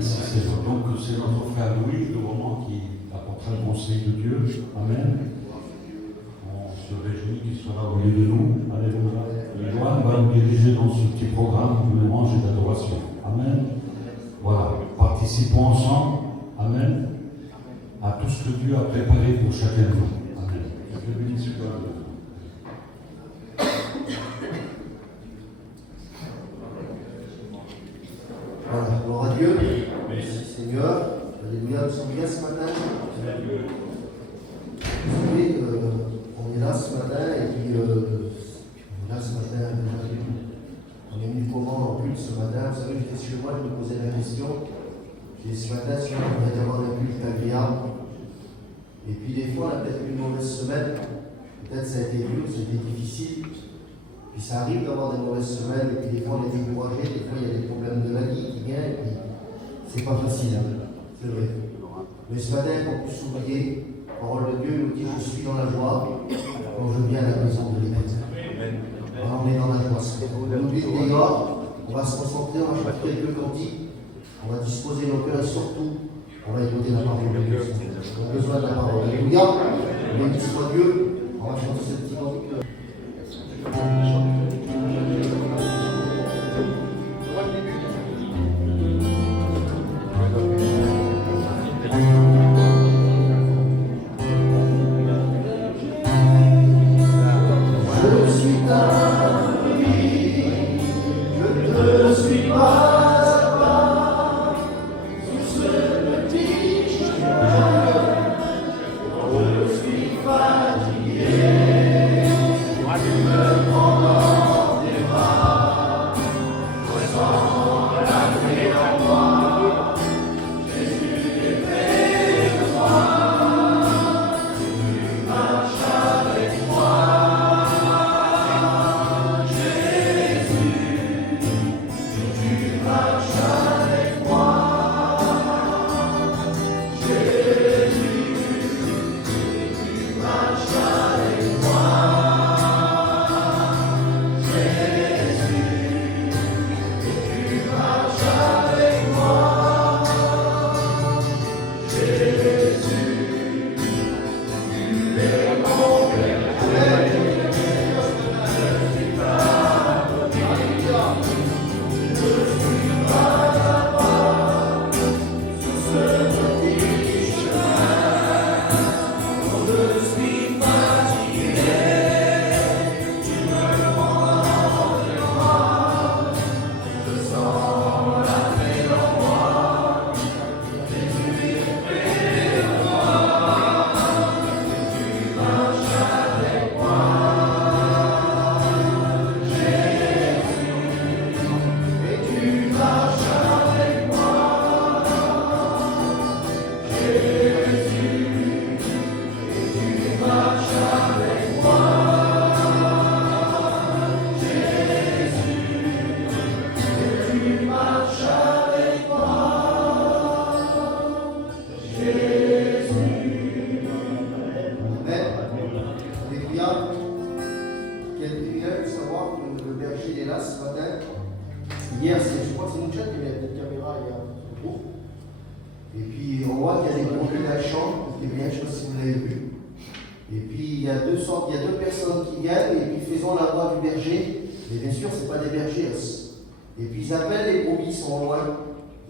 Merci Seigneur. Donc c'est notre frère Louis, le roman, qui apportera le conseil de Dieu. Amen. On se réjouit qu'il soit là au milieu de nous. Alléluia. Et Joanne va nous diriger dans ce petit programme de louange et d'adoration. Amen. Voilà. Participons ensemble. Amen. À tout ce que Dieu a préparé pour chacun de nous. Amen. Je bénis ce Dieu. Voilà, gloire à Dieu. Merci Seigneur. Alléluia, nous sommes bien ce matin. Vous savez, on est là ce matin et puis on est là ce matin. On est venu comment en culte ce matin. Vous savez, j'étais chez moi, je me posais la question. J'ai dit ce matin, si on pourrait avoir un culte agréable. Et puis des fois, on a peut-être une mauvaise semaine. Peut-être ça a été dur, ça a été difficile. Puis ça arrive d'avoir des mauvaises semaines, et puis des fois on est découragé, des fois il y a des problèmes de la vie qui viennent, et puis c'est pas facile, hein. C'est vrai. Mais ce matin, pour plus s'oublier, la parole de Dieu nous dit je suis dans la joie quand je viens à la maison de l'Éternel. Alors on est dans la joie. On oublie le dehors, on va se concentrer, on va chanter quelques cantiques, on va disposer nos cœurs et surtout, on va écouter la parole de Dieu. On a besoin de la parole. Alléluia. Béni soit Dieu. On va chanter ce petit cantique.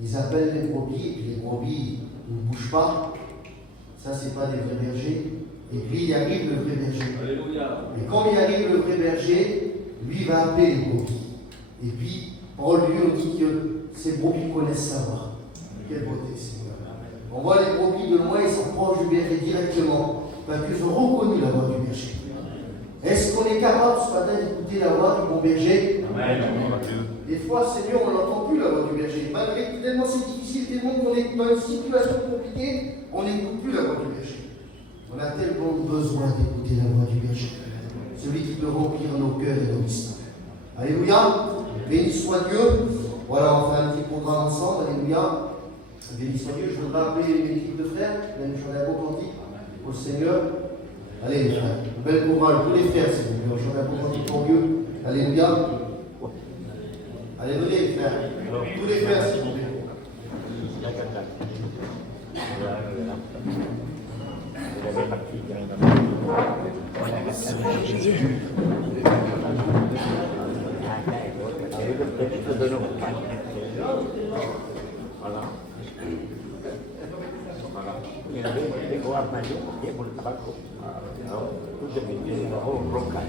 Ils appellent les brebis, et puis les brebis ne bougent pas. Ça, c'est pas des vrais bergers. Et puis, il arrive le vrai berger. Alléluia. Et quand il arrive le vrai berger, lui va appeler les brebis. Et puis, Paul lui nous dit que ces brebis connaissent sa voix. Quelle beauté, Seigneur. On voit les brebis de loin, ils s'approchent du berger directement, parce qu'ils ont reconnu la voix du berger. Est-ce qu'on est capable ce matin d'écouter la voix du bon berger? Amen. Des fois, Seigneur, on n'entend plus la voix du berger. Malgré que tellement c'est difficile, tellement qu'on est dans une situation compliquée, on n'écoute plus la voix du berger. On a tellement besoin d'écouter la voix du berger. Celui qui peut remplir nos cœurs et nos histoires. Alléluia. Béni soit Dieu. Voilà, on fait un petit programme ensemble. Alléluia. Béni soit Dieu. Je voudrais appeler une équipe de frères. Même si on a un beau cantique pour le Seigneur. Allez, les frères. Belle courage. Tous les frères, s'il vous plaît. On chante un beau cantique pour Dieu. Alléluia. Allez, venez, les frères. Tous les frères, s'il vous plaît. Voilà. Dia keluar maju, dia boleh tabako. Itu jadi rokan.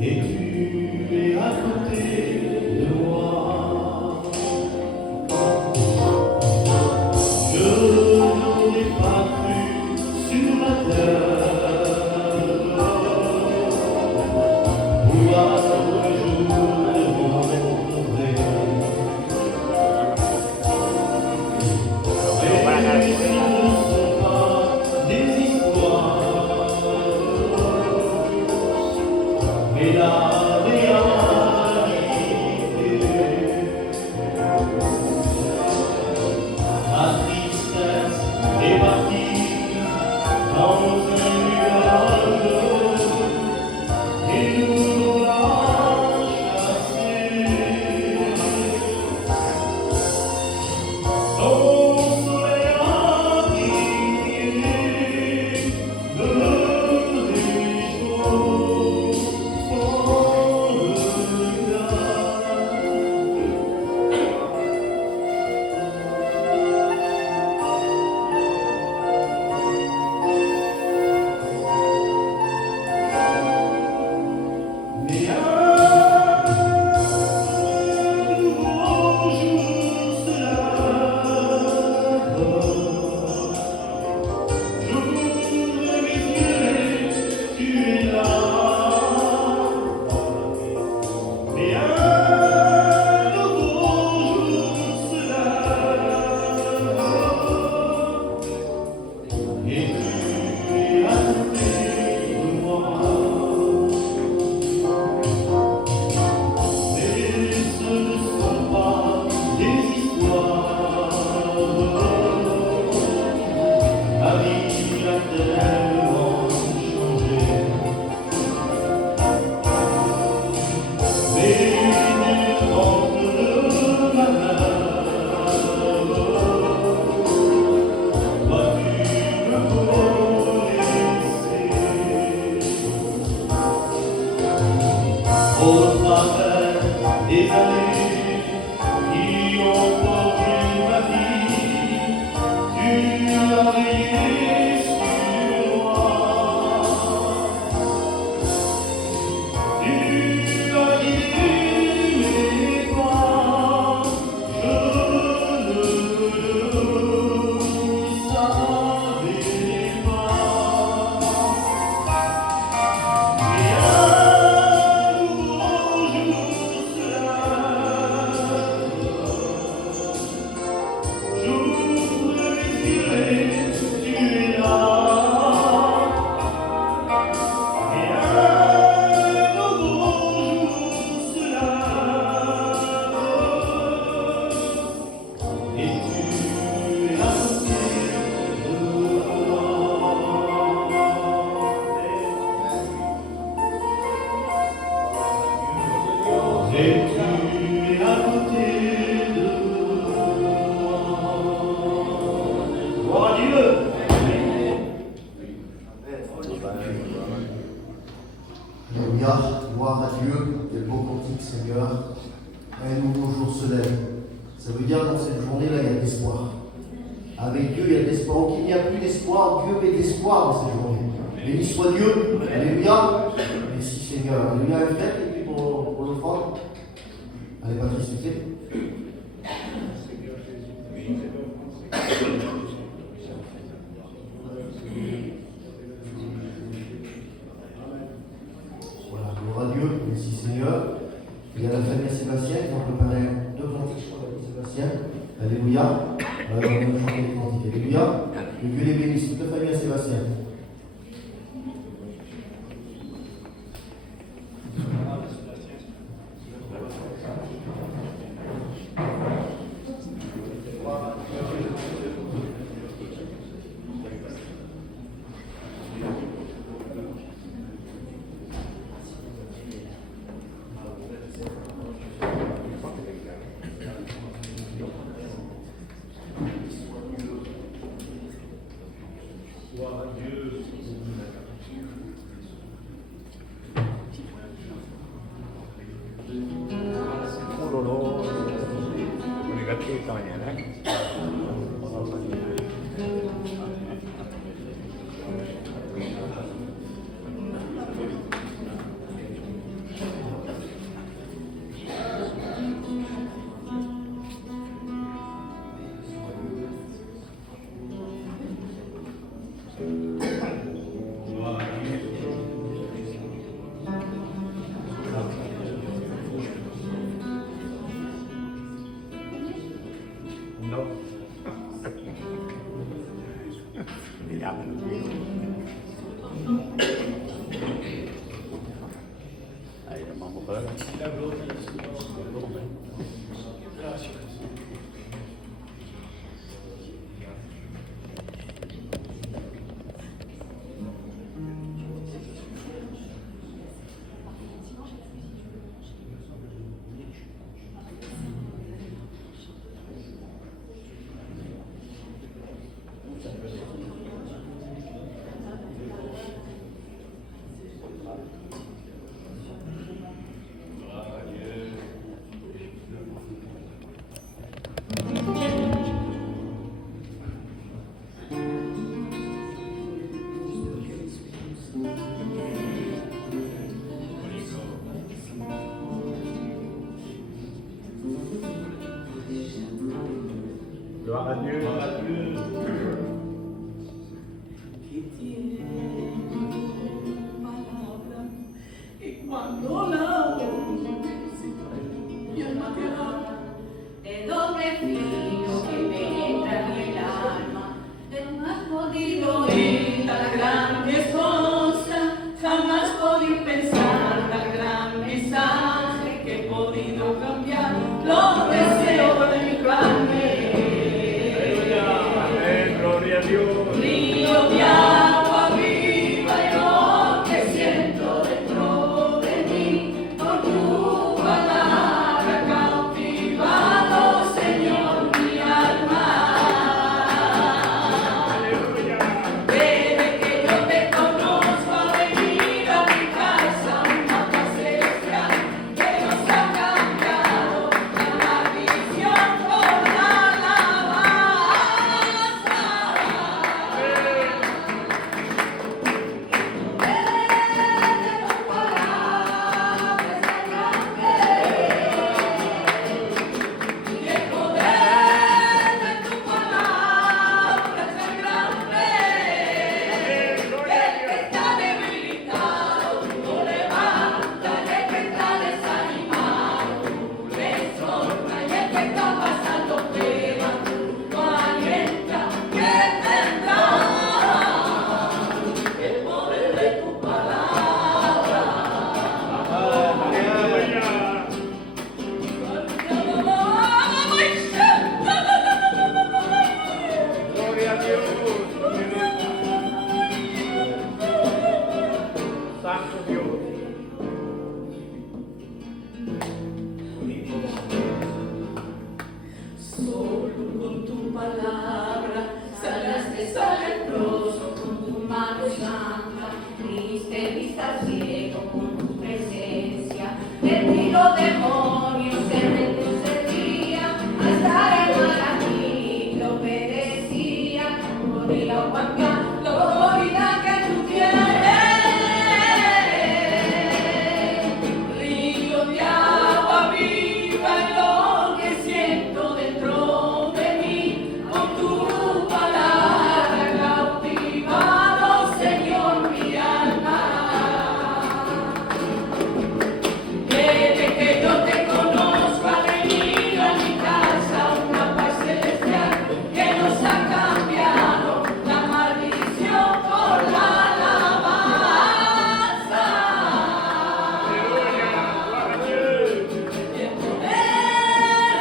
et tu es à côté de moi. Je n'aurais pas cru sur la terre pouvoir un jour te rencontrer. Et ce ne sont pas des histoires, mais la réalité. Ma tristesse est partie dans un nuage et nous l'a chassé. Ton soleil a brillé, le réchaud son regard. Mais un nouveau jour se lève. J'ouvre mes yeux, tu es là. Mais un nouveau jour se lève. Et tu es à côté de moi. Mais ce ne sont pas des histoires. Ma vie a tellement changé. Mais du ventre de ma mère, vas-tu me connaître? Au travers des années qui ont porté ma vie, tu as veillé sur moi. Tu as guidé mes pas, je ne le savais pas. Et un nouveau jour se lève. J'ouvre mes yeux, tu es là. Et un nouveau jour se lève. Et tu es à côté de moi. Et tu es à côté de moi. Gloire à Dieu. Alléluia, gloire à Dieu, quel beau cantique Seigneur. Un nouveau jour se lève. Ça veut dire dans cette journée-là, il y a de l'espoir. Avec Dieu, il y a de l'espoir. Qu'il n'y a plus d'espoir, Dieu met de l'espoir dans cette journée. Béni soit Dieu. Alléluia. Merci Seigneur. Alléluia. Un frère qui est pour l'offrande. Allez Patrice, tu sais. Voilà, gloire à Dieu. Merci Seigneur. Il y a la famille Sébastien qui ont préparé 2 cantiques pour la famille Sébastien. Alléluia. On va chanter les cantiques. Alléluia. Que Dieu les bénisse. Toute la famille Sébastien. Gloire à Dieu. Lolo, negativo esta mañana. La gloria del Señor. Gracias, Jesús. Gloire à Dieu. Gloire à Dieu. Que tiene palabra y cuando la oyes, mi alma te alaba. De doble filo que penetra en el alma, el más podido Tan grandes cosas, jamás podí pensar, tan gran mensaje que he podido cambiar los deseos de mi carne. Amén, gloria a Dios. Río de agua viva y lo que siento dentro de mí, por tu palabra cautivado, Señor, mi alma. Desde que yo te conozco, ha venido a mi casa una paz celestial que nos ha cambiado la maldición por la alabanza. Gloria a Dios. Santo Dios. Solo con tu palabra sanaste al leproso, con tu mano santa triste vista ciego con tu presencia, perdido demonios se retrocedía, hasta el mal aquí te obedecía, podía aguantar la autoridad que tú tienes. río de agua viva, lo que siento dentro de mí, con tu palabra cautivado, Señor, mi alma. Desde que yo te conozco, ha venido a mi casa una paz celestial que nos ha cambiado la maldición por la alabanza. El poder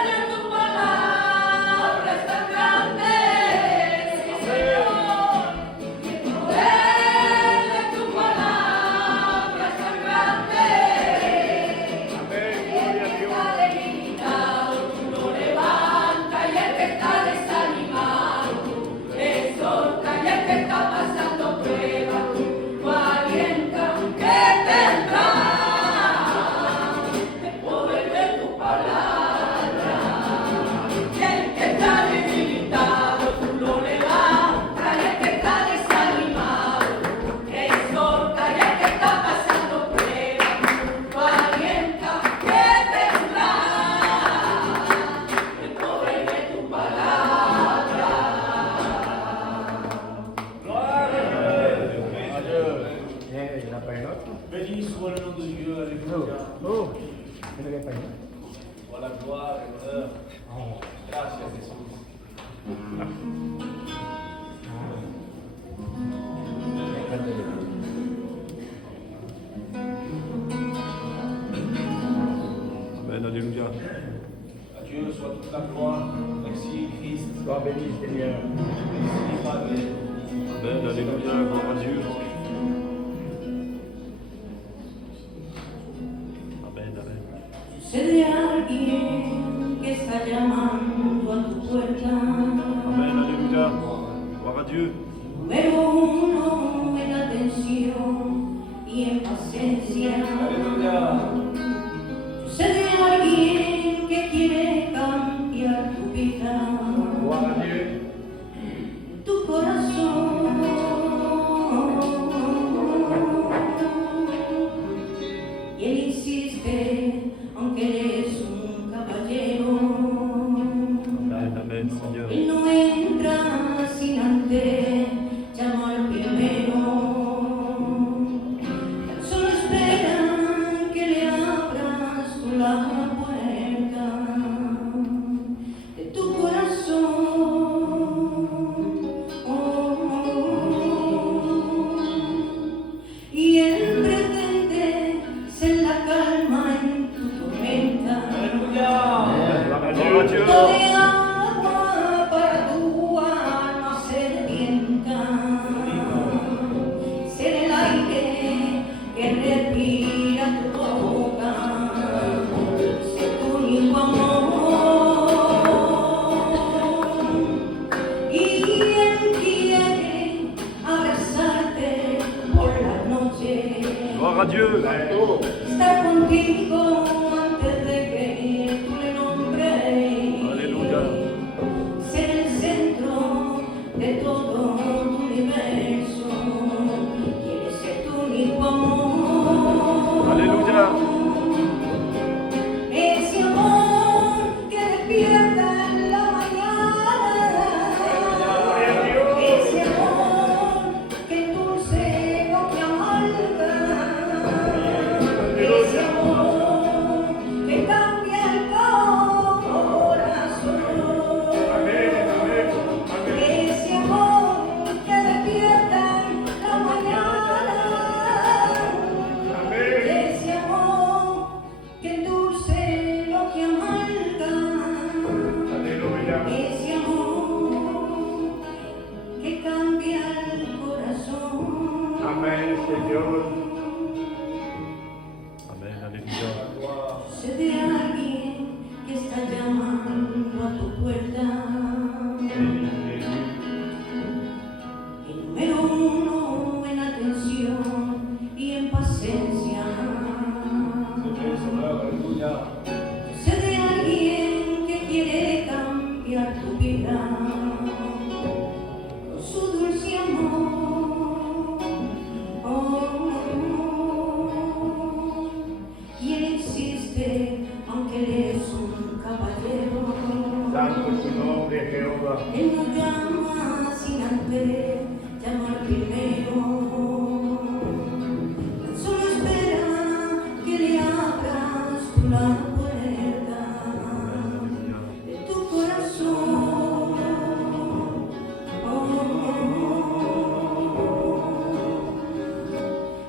de tu palabra es tan grande, sí, Señor. El poder de tu palabra es tan grande. Amén, El gloria a que Dios. está debilitado, tú lo levantas, y el que está desanimado, tú le exhortas, y el que está pasando prueba, tú lo alientas, que tendrá el poder de tu palabra. Y el que está debilitado, tú lo levantas, y el que está desanimado, tú le exhortas, y el que está pasando prueba, tú lo alientas, que tendrá el poder de tu palabra. Gloire à Dieu. Bien, il n'y en a pas une autre. Béni soit le nom de Dieu. Alléluia. Oh, il n'y en avait pas une autre. Voilà, gloire et honneur. Gracias, Jesús. Bien, cantez-le. Dieu soit toute la gloire. Merci Christ. Sois béni, Seigneur. Merci Padre. Amen, alléluia, gloire à Dieu. Amen, amen. Sé de alguien que está llamando a tu puerta. Amen, alléluia, gloire à Dieu. Número uno en atención y en paciencia. Alléluia. Sé de alguien que quiere cambiar tu vida, Gloire à Dieu. tu corazón. Y él insiste, aunque eres un caballero. Amen, amen, Seigneur. Él no entra sin antes llamar primero. Tan solo espera que le abras tú la puerta de tu corazón. Y él pretende ser la calma en tu tormenta. Alléluia. Gloire à Dieu. De agua para tu alma sedienta, ser el aire que respira tu boca, ser tu único amor. Y él quiere abrazarte por la noche, Gloire à Dieu. estar contigo antes de que tú le nombres. Alléluia. Ser el centro de todo tu universo. Quieres ser tu único amor. Alléluia. Ese amor que despierta en la mañana. Ese amor que dulce lo que amarga. Ese amor que cambia el corazón. Ese amor que despierta en la mañana. Ese amor que endulce lo que amarga. Ese amor que cambia el corazón. Amen, Seigneur. Amen, alléluia. Sé de alguien que está llamando a tu puerta. El número uno en atención y en paciencia. Alléluia. Sé de alguien que quiere cambiar tu vida con su dulce amor. Y él insiste, aunque él es un caballero. Santo es tu nombre, Jehová. Él no llama sin antes llamar primero. Solo espera que le abras tú la puerta de tu corazón.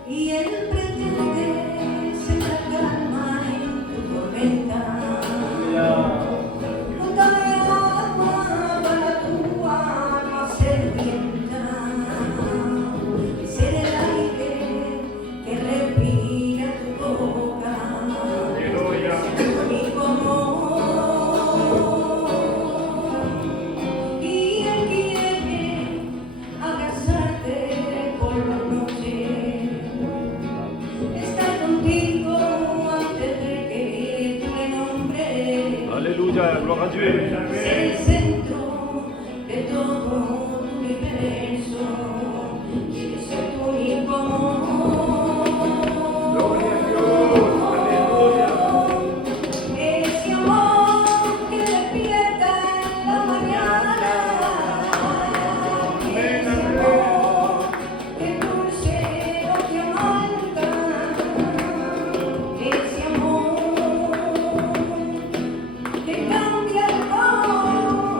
Y él pretende ser la calma en tu tormenta. Gota de agua para tu alma sedienta, ser el aire que respira tu boca, Alléluia. tu único amor. Y él quiere abrazarte por la noche, estar contigo antes de que tú le nombres. Alléluia, gloire à Dieu. Ser el centro de todo tu universo. Quieres ser tu único amor. Gloria a Dios. Alléluia. Ese amor que despierta en la mañana. Ese amor que dulce lo que amarga. Ese amor que cambia el corazón.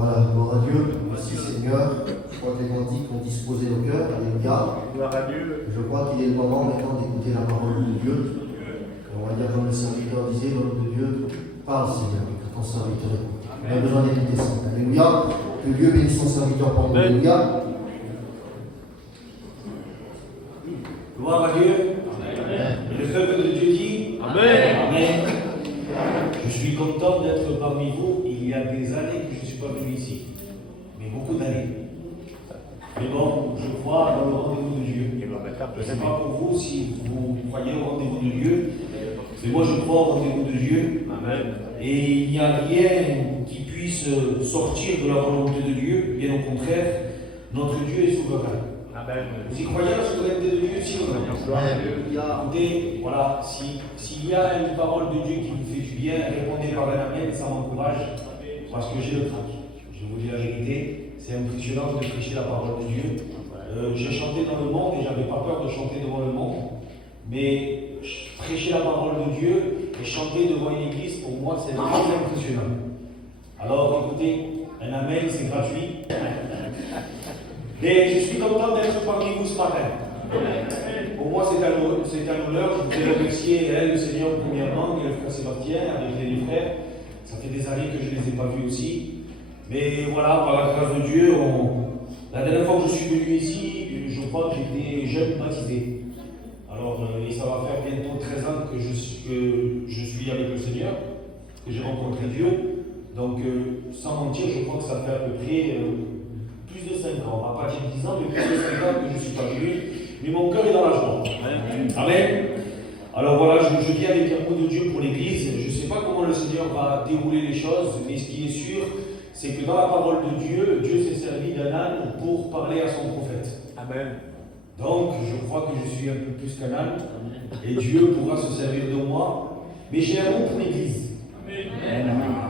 Voilà, gloire à Dieu. Merci Seigneur. Je crois que les cantiques ont disposé nos cœurs. Alléluia. Gloire à Dieu. Je crois qu'il est le moment maintenant d'écouter la parole de Dieu. On va dire comme le serviteur disait, l'homme de Dieu, parle Seigneur, que ton serviteur écoute. On a besoin d'écouter ça. Alléluia. Que Dieu bénisse son serviteur pour nous. Alléluia. Gloire à Dieu. Et le peuple de Dieu dit Amen. Amen. Je suis content d'être parmi vous. Il y a des années que je ne suis pas venu ici. Mais beaucoup d'années. Mais bon, je crois dans le rendez-vous de Dieu. Je ne sais pas pour vous si vous croyez au rendez-vous de Dieu. Mais moi je crois au rendez-vous de Dieu. Amen. Et il n'y a rien qui puisse sortir de la volonté de Dieu. Bien au contraire, notre Dieu est souverain. Amen. Vous y croyez à la souveraineté de Dieu? Si vous écoutez, voilà, s'il y a une parole de Dieu qui vous fait du bien, répondez par un amen, ça m'encourage, parce que j'ai le trac. Je vous dis la vérité, c'est impressionnant de prêcher la parole de Dieu. J'ai chanté dans le monde et j'avais pas peur de chanter devant le monde, mais prêcher la parole de Dieu et chanter devant une église, pour moi, c'est très impressionnant. Alors écoutez, un amen, c'est gratuit. Mais je suis content d'être parmi vous ce matin. Pour moi, c'est un honneur. Je voudrais remercier le Seigneur premièrement, et le frère Sébastien, avec les frères. Ça fait des années que je ne les ai pas vus aussi. Mais voilà, par la grâce de Dieu, la dernière fois que je suis venu ici, je crois que j'étais jeune baptisé. Alors, et ça va faire bientôt 13 ans que je suis avec le Seigneur, que j'ai rencontré Dieu. Donc, sans mentir, je crois que ça fait à peu près plus de 5 ans. On va pas dire 10 ans, mais plus de 5 ans que je suis pas venu. Mais mon cœur est dans la joie. Amen. Alors voilà, je viens avec un mot de Dieu pour l'Église. Je ne sais pas comment le Seigneur va dérouler les choses, mais ce qui est sûr, c'est que dans la parole de Dieu, Dieu s'est servi d'un âne pour parler à son prophète. Amen. Donc, je crois que je suis un peu plus qu'un âne, et Dieu pourra se servir de moi. Mais j'ai un mot pour l'Église. Amen.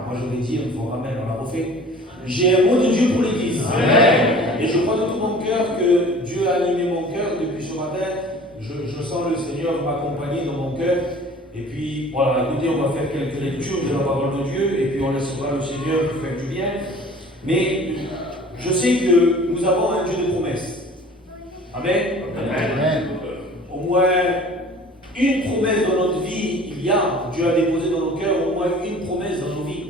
Moi, j'aurais dit, il faut ramener, on l'a refait. J'ai un mot de Dieu pour l'Église. Amen. Et je crois de tout mon cœur que Dieu a animé mon cœur depuis ce matin. Je sens le Seigneur m'accompagner dans mon cœur. Et puis, voilà, écoutez, on va faire quelques lectures de la parole de Dieu, et puis on laissera le Seigneur faire du bien. Mais je sais que nous avons un Dieu de promesses. Amen. Amen. Au moins une promesse dans notre vie, Dieu a déposé dans nos cœurs au moins une promesse dans nos vies.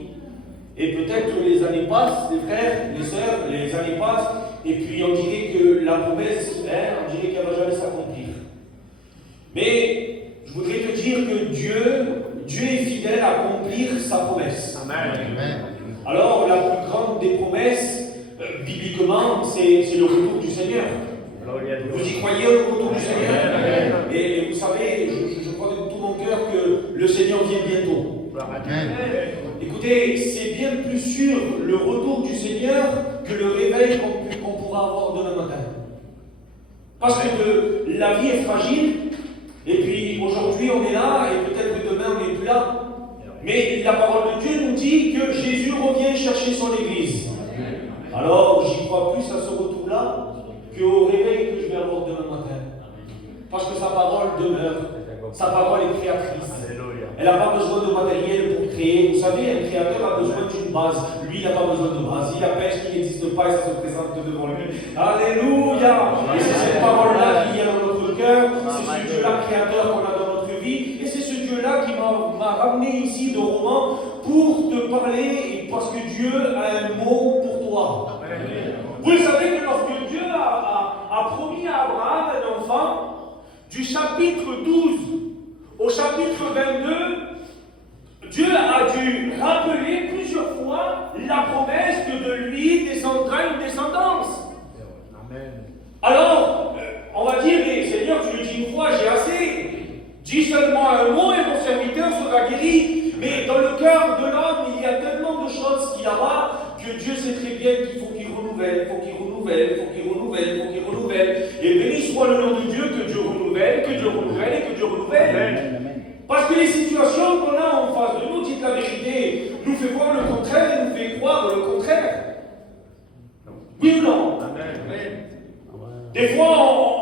Et peut-être que les années passent, les frères, les sœurs, les années passent, et puis on dirait que la promesse, on dirait qu'elle ne va jamais s'accomplir. Mais je voudrais te dire que Dieu est fidèle à accomplir sa promesse. Amen. Alors, la plus grande des promesses, bibliquement, c'est le retour du Seigneur. Vous y croyez au retour du Seigneur? Et vous savez, je crois de tout mon cœur que le Seigneur vient bientôt. Amen. Écoutez, c'est bien plus sûr le retour du Seigneur que le réveil qu'on pourra avoir demain matin. Parce que la vie est fragile, et puis aujourd'hui on est là, et peut-être que demain on n'est plus là. Mais la parole de Dieu nous dit que Jésus revient chercher son Église. Alors j'y crois plus à ce retour-là qu'au réveil que je vais avoir demain matin. Parce que sa parole demeure, sa parole est créatrice. Elle n'a pas besoin de matériel pour créer. Vous savez, un créateur a besoin d'une base. Lui, il n'a pas besoin de base. Il appelle ce qui n'existe pas et ça se présente devant lui. Alléluia! Et c'est cette parole-là qui est dans notre cœur. C'est ce Dieu-là créateur qu'on a dans notre vie. Et c'est ce Dieu-là qui m'a ramené ici de Romain pour te parler parce que Dieu a un mot pour toi. Vous savez que lorsque Dieu a promis à Abraham un enfant, du chapitre 12 au chapitre 22, Dieu a dû rappeler plusieurs fois la promesse que de lui descendra une descendance. Amen. Alors, on va dire, mais Seigneur, tu le dis une fois, j'ai assez. Dis seulement un mot et mon serviteur sera guéri. Mais dans le cœur de l'homme, il y a tellement de choses qu'il y a là que Dieu sait très bien qu'il faut qu'il renouvelle, faut qu'il renouvelle, faut qu'il renouvelle, faut qu'il renouvelle. Et béni soit le nom de Dieu, que Dieu renouvelle, que Dieu renouvelle et que Dieu renouvelle. Amen. Parce que les situations qu'on a en face de nous, dites la vérité, nous fait voir le contraire et nous fait croire le contraire. Oui ou non? Amen. Des fois,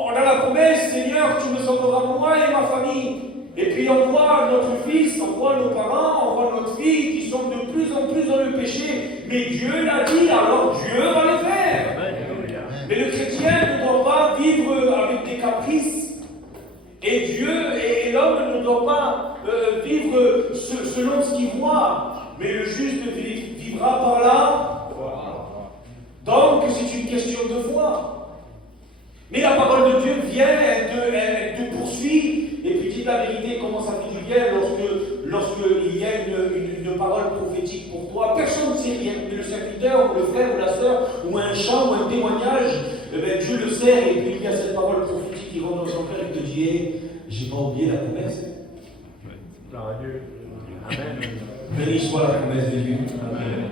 on a la promesse, Seigneur, tu me sauveras moi et ma famille. Et puis on voit notre fils, on voit nos parents, on voit notre fille qui sont de plus en plus dans le péché. Mais Dieu l'a dit, alors selon ce qu'il voit. Mais le juste vivra par là. Donc, c'est une question de foi. Mais la parole de Dieu vient, elle te poursuit, et puis dit la vérité, comment ça fait du bien lorsque il y a une parole prophétique pour toi. Personne ne sait rien, mais le serviteur, ou le frère, ou la sœur, ou un chant, ou un témoignage, Dieu le sait, et puis il y a cette parole prophétique qui rentre dans ton cœur et te dit, hey, j'ai pas oublié la promesse. Amen. Béni soit la promesse de Dieu. Amen.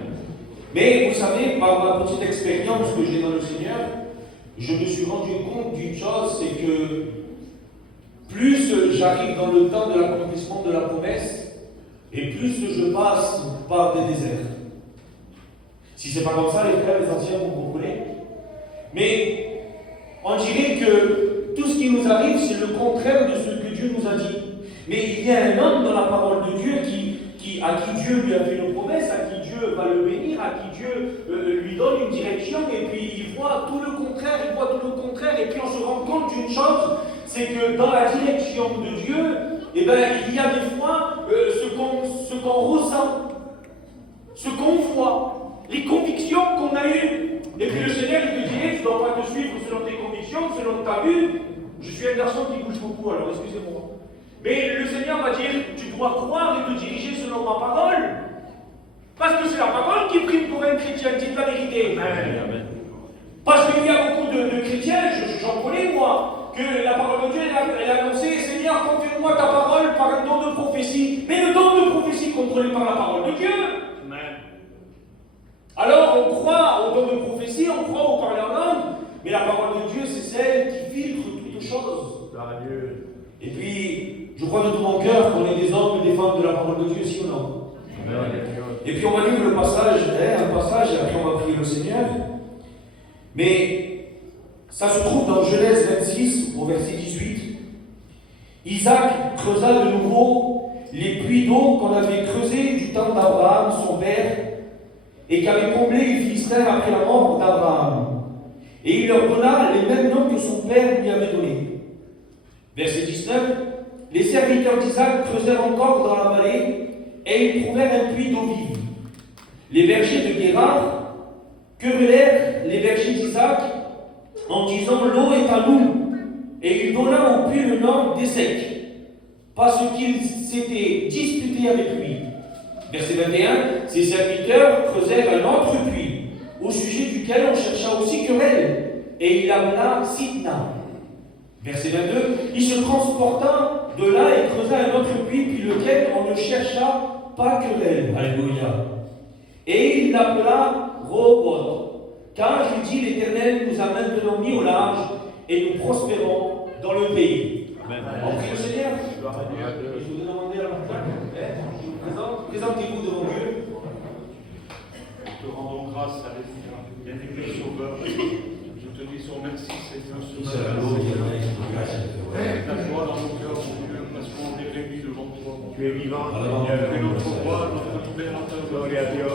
Mais vous savez, par ma petite expérience que j'ai dans le Seigneur, je me suis rendu compte d'une chose, c'est que plus j'arrive dans le temps de l'accomplissement de la promesse, et plus je passe par des déserts. Si c'est pas comme ça, les frères, les anciens, vous comprenez. Mais on dirait que tout ce qui nous arrive, c'est le contraire de ce que Dieu nous a dit. Mais il y a un homme dans la parole de Dieu à qui Dieu lui a fait une promesse, à qui Dieu va le bénir, à qui Dieu lui donne une direction, et puis il voit tout le contraire, et puis on se rend compte d'une chose, c'est que dans la direction de Dieu, il y a des fois ce qu'on ressent, ce qu'on voit, les convictions qu'on a eues. Et puis le Seigneur, il te dit, tu ne dois pas te suivre selon tes convictions, selon ta vue. Je suis un garçon qui bouge beaucoup, alors excusez-moi. Mais le Seigneur va dire, tu dois croire et te diriger selon ma parole. Parce que c'est la parole qui prime pour un chrétien, dites la vérité. Amen. Parce qu'il y a beaucoup de chrétiens, j'en connais moi, que la parole de Dieu, elle a annoncé, Seigneur, confirme-moi ta parole par un don de prophétie. Mais le don de prophétie contrôlé par la parole de Dieu. Amen. Alors on croit au don de prophétie, on croit au parler en langue, mais la parole de Dieu, c'est celle qui filtre toutes choses. Et puis, je crois de tout mon cœur qu'on est des hommes et des femmes de la parole de Dieu, si ou non. Amen. Et puis on va lire le passage, un passage, et après on va prier le Seigneur. Mais ça se trouve dans Genèse 26, au verset 18. Isaac creusa de nouveau les puits d'eau qu'on avait creusés du temps d'Abraham, son père, et qu'avaient comblé les Philistins après la mort d'Abraham. Et il leur donna les mêmes noms que son père lui avait donnés. Verset 19. Les serviteurs d'Isaac creusèrent encore dans la vallée, et ils trouvèrent un puits d'eau vive. Les bergers de Guérard querellèrent les bergers d'Isaac en disant, l'eau est à nous. Et il donna au puits le nom d'Essek, parce qu'ils s'étaient disputés avec lui. Verset 21, ses serviteurs creusèrent un autre puits, au sujet duquel on chercha aussi querelle, et il l'appela Sitna. Verset 22, il se transporta de là et creusa un autre puits, puis lequel on ne chercha pas querelle. Alléluia. Et il l'appela Rehoboth, car il dit, l'Éternel nous a maintenant mis au large, et nous prospérons dans le pays. Amen. On prie le Seigneur. Je vous ai demandé la matin. Je vous présente. Présentez-vous devant Dieu. Nous te rendons grâce à bien-aimé Sauveur. Je te dis son merci, Seigneur, ce matin. La joie dans nos cœurs, mon Dieu, parce qu'on est réunis devant toi. Tu es vivant, Seigneur. Tu es notre roi, notre libérateur. Gloire à Dieu.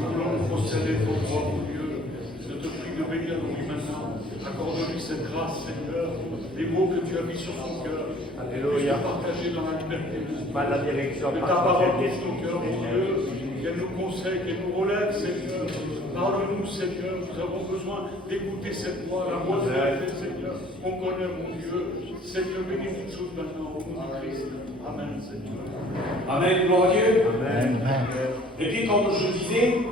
Nous voulons nous procéder pour toi, mon Dieu. Je te prie de bénir lui maintenant. Accorde-lui cette grâce, Seigneur. Les mots que tu as mis sur son cœur. Alléluia. Partager dans la liberté. Pas la direction, Que ta parole touche ton cœur, mon Dieu. Qu'elle nous conseille, qu'elle nous relève, Seigneur. Parle-nous, Seigneur. Nous avons besoin d'écouter cette voix, la voix de Seigneur. On connaît, mon Dieu. Seigneur, bénis toutes choses maintenant au nom de Christ. Amen, Seigneur. Amen, gloire à Dieu. Amen. Et puis, comme je disais,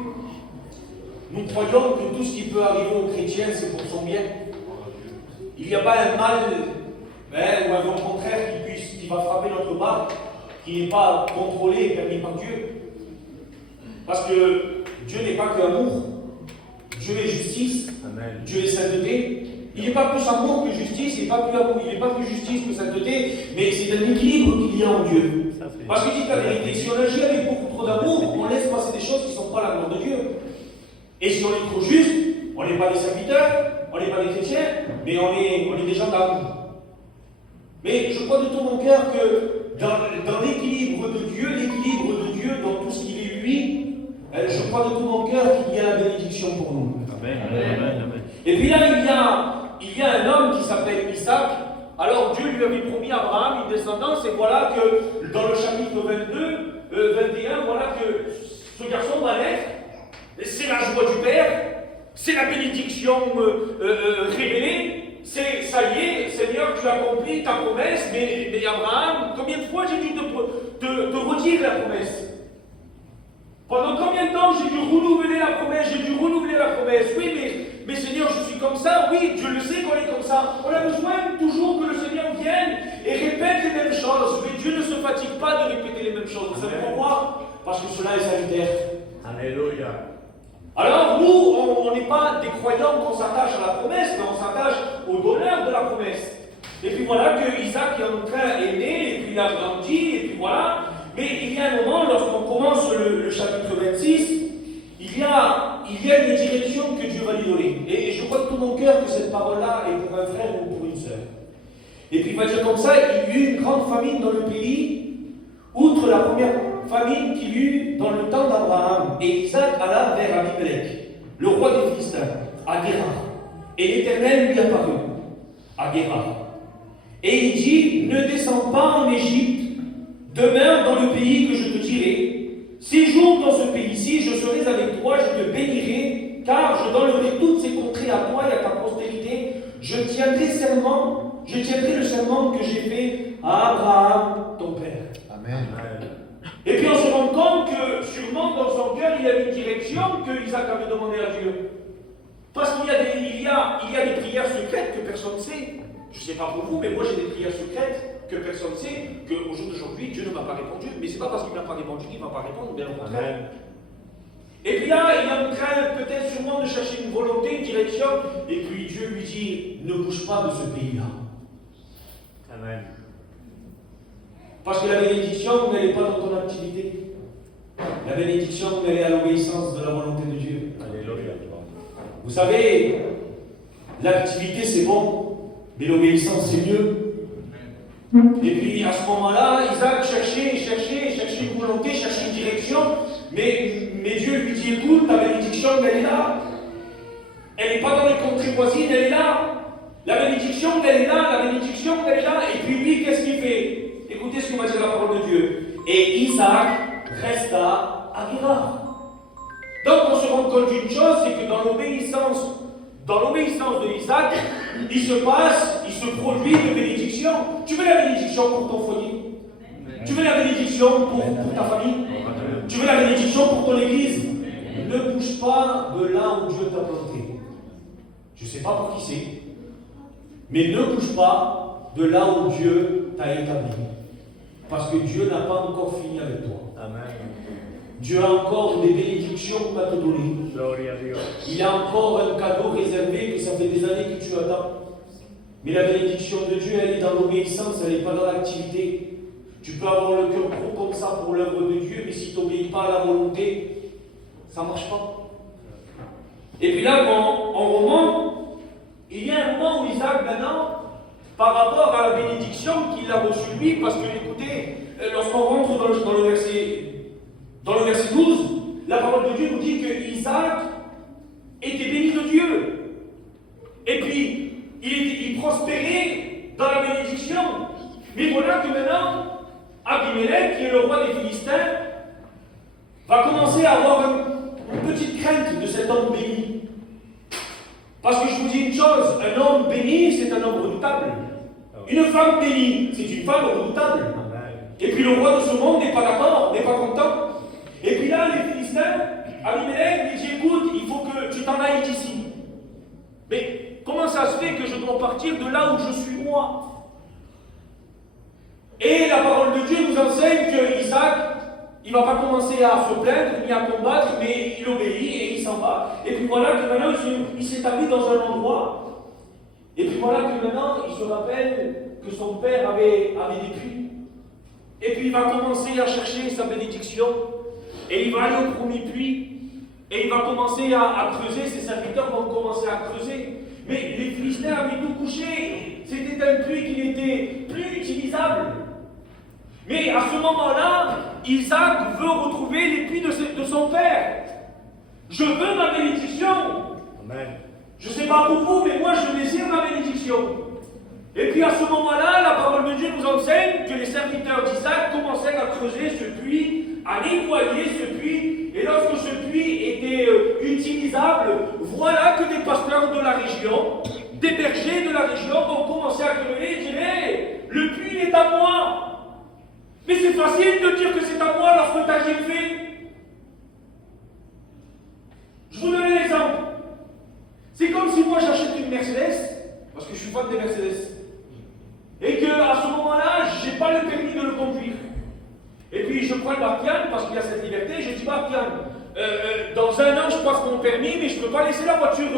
nous croyons que tout ce qui peut arriver aux chrétiens, c'est pour son bien. Il n'y a pas un mal, ou un vent contraire qui va frapper notre barque, qui n'est pas contrôlé et permis par Dieu. Parce que Dieu n'est pas que amour. Dieu est justice. Amen. Dieu est sainteté. Il n'est pas plus amour que justice, il n'est pas plus amour, il n'est pas plus justice que sainteté, mais c'est un équilibre qu'il y a en Dieu. Parce que dit la vérité, si on agit avec beaucoup trop d'amour, on laisse passer des choses qui ne sont pas la gloire de Dieu. Et si on est trop juste, on n'est pas des serviteurs, on n'est pas des chrétiens, mais on est des gendarmes. Mais je crois de tout mon cœur que dans l'équilibre de Dieu dans tout ce qu'il est lui, je crois de tout mon cœur qu'il y a la bénédiction pour nous. Amen. Amen. Et puis là, il y a un homme qui s'appelle Isaac. Alors Dieu lui avait promis à Abraham une descendance, et voilà que dans le chapitre 22, 21, voilà que ce garçon va naître. C'est la joie du Père, c'est la bénédiction révélée. C'est, ça y est, Seigneur, tu as accompli ta promesse, mais Abraham, combien de fois j'ai dû te redire la promesse? Pendant combien de temps j'ai dû renouveler la promesse? Oui, mais Seigneur, je suis comme ça. Oui, Dieu le sait qu'on est comme ça. On a besoin toujours que le Seigneur vienne et répète les mêmes choses. Mais Dieu ne se fatigue pas de répéter les mêmes choses. Vous savez pourquoi? Parce que cela est salutaire. Alléluia. Alors nous, on n'est pas des croyants qu'on s'attache à la promesse, mais on s'attache au donneur de la promesse. Et puis voilà que Isaac est né, et puis il a grandi, et puis voilà. Mais il y a un moment, lorsqu'on commence le chapitre 26, il y a une direction que Dieu va lui donner. Et je crois de tout mon cœur que cette parole-là est pour un frère ou pour une sœur. Et puis il va dire comme ça, il y eut une grande famine dans le pays, outre la première famine qu'il eut dans le temps d'Abraham. Et Isaac alla vers Abimelech, le roi des Philistins, à Guérar. Et l'Éternel lui apparut, à Guérar. Et il dit, ne descends pas en Égypte, demeure dans le pays que je te dirai. Séjourne dans ce pays-ci, je serai avec toi, je te bénirai, car je donnerai toutes ces contrées à toi et à ta postérité. Je tiendrai le serment que j'ai fait à Abraham, ton père. Amen. Et puis on se rend compte que sûrement dans son cœur, il y avait une direction que Isaac avait demandé à Dieu. Parce qu'il y a des prières secrètes que personne ne sait. Je ne sais pas pour vous, mais moi j'ai des prières secrètes que personne ne sait, qu'au jour d'aujourd'hui, Dieu ne m'a pas répondu. Mais ce n'est pas parce qu'il ne m'a pas répondu qu'il ne va pas répondre, bien au contraire. Et puis là, il est en train peut-être sûrement de chercher une volonté, une direction, et puis Dieu lui dit, ne bouge pas de ce pays-là. Amen. Parce que la bénédiction, elle n'est pas dans ton activité. La bénédiction, elle est à l'obéissance de la volonté de Dieu. Alléluia. Vous savez, l'activité c'est bon, mais l'obéissance c'est mieux. Et puis à ce moment-là, Isaac cherchait une volonté, cherchait une direction, mais Dieu lui dit, écoute, ta bénédiction, elle est là. Elle n'est pas dans les contrées voisines, elle est là. La bénédiction, elle est là, Et puis lui, qu'est-ce qu'il fait? Écoutez ce que va dire la parole de Dieu. Et Isaac resta à Guérar. Donc on se rend compte d'une chose, c'est que dans l'obéissance de Isaac, il se produit une bénédiction. Tu veux la bénédiction pour ton foyer? Tu veux la bénédiction pour ta famille? Tu veux la bénédiction pour ton église? Ne bouge pas de là où Dieu t'a planté. Je ne sais pas pour qui c'est, mais ne bouge pas de là où Dieu t'a établi. Parce que Dieu n'a pas encore fini avec toi. Amen. Dieu a encore des bénédictions à te donner. Il a encore un cadeau réservé que ça fait des années que tu attends. Mais la bénédiction de Dieu, elle est dans l'obéissance, elle n'est pas dans l'activité. Tu peux avoir le cœur gros comme ça pour l'œuvre de Dieu, mais si tu n'obéis pas à la volonté, ça ne marche pas. Et puis là, on remonte, il y a un moment où Isaac, maintenant, par rapport à la bénédiction qu'il a reçue lui, parce que, écoutez, lorsqu'on rentre dans le verset 12, la parole de Dieu nous dit que Isaac était béni de Dieu. Et puis, il prospérait dans la bénédiction. Mais voilà que maintenant, Abimelech, qui est le roi des Philistins, va commencer à avoir une petite crainte de cet homme béni. Parce que je vous dis une chose, un homme béni, c'est un homme redoutable. Une femme bénie, c'est une femme redoutable. Et puis le roi de ce monde n'est pas d'accord, n'est pas content. Et puis là, les Philistins, Abimelech lui dit, écoute, il faut que tu t'en ailles d'ici. Mais comment ça se fait que je dois partir de là où je suis moi? Et la parole de Dieu nous enseigne que Isaac, il ne va pas commencer à se plaindre ni à combattre, mais il obéit et il s'en va. Et puis voilà que maintenant il s'établit dans un endroit. Et puis voilà que maintenant il se rappelle que son père avait des puits. Et puis il va commencer à chercher sa bénédiction. Et il va aller au premier puits. Et il va commencer à creuser. Ses serviteurs vont commencer à creuser. Mais les Philistins avaient tout couché. C'était un puits qui n'était plus utilisable. Mais à ce moment-là, Isaac veut retrouver les puits de son père. Je veux ma bénédiction. Amen. Je ne sais pas pour vous, mais moi je désire ma bénédiction. Et puis à ce moment-là, la parole de Dieu nous enseigne que les serviteurs d'Isaac commencèrent à creuser ce puits à nettoyer ce puits. Et lorsque ce puits était utilisable, voilà que des pasteurs de la région, des bergers de la région vont commencer à gueuler et dire hey, le puits est à moi. Mais c'est facile de dire que c'est à moi lorsque tu n'as rien fait. Je vous donne un exemple. C'est comme si moi j'achète une Mercedes, parce que je suis fan des Mercedes, et qu'à ce moment-là, je n'ai pas le permis de le conduire. Et puis je prends Martial, parce qu'il y a cette liberté, je dis Martial, dans un an je passe mon permis, mais je ne peux pas laisser la voiture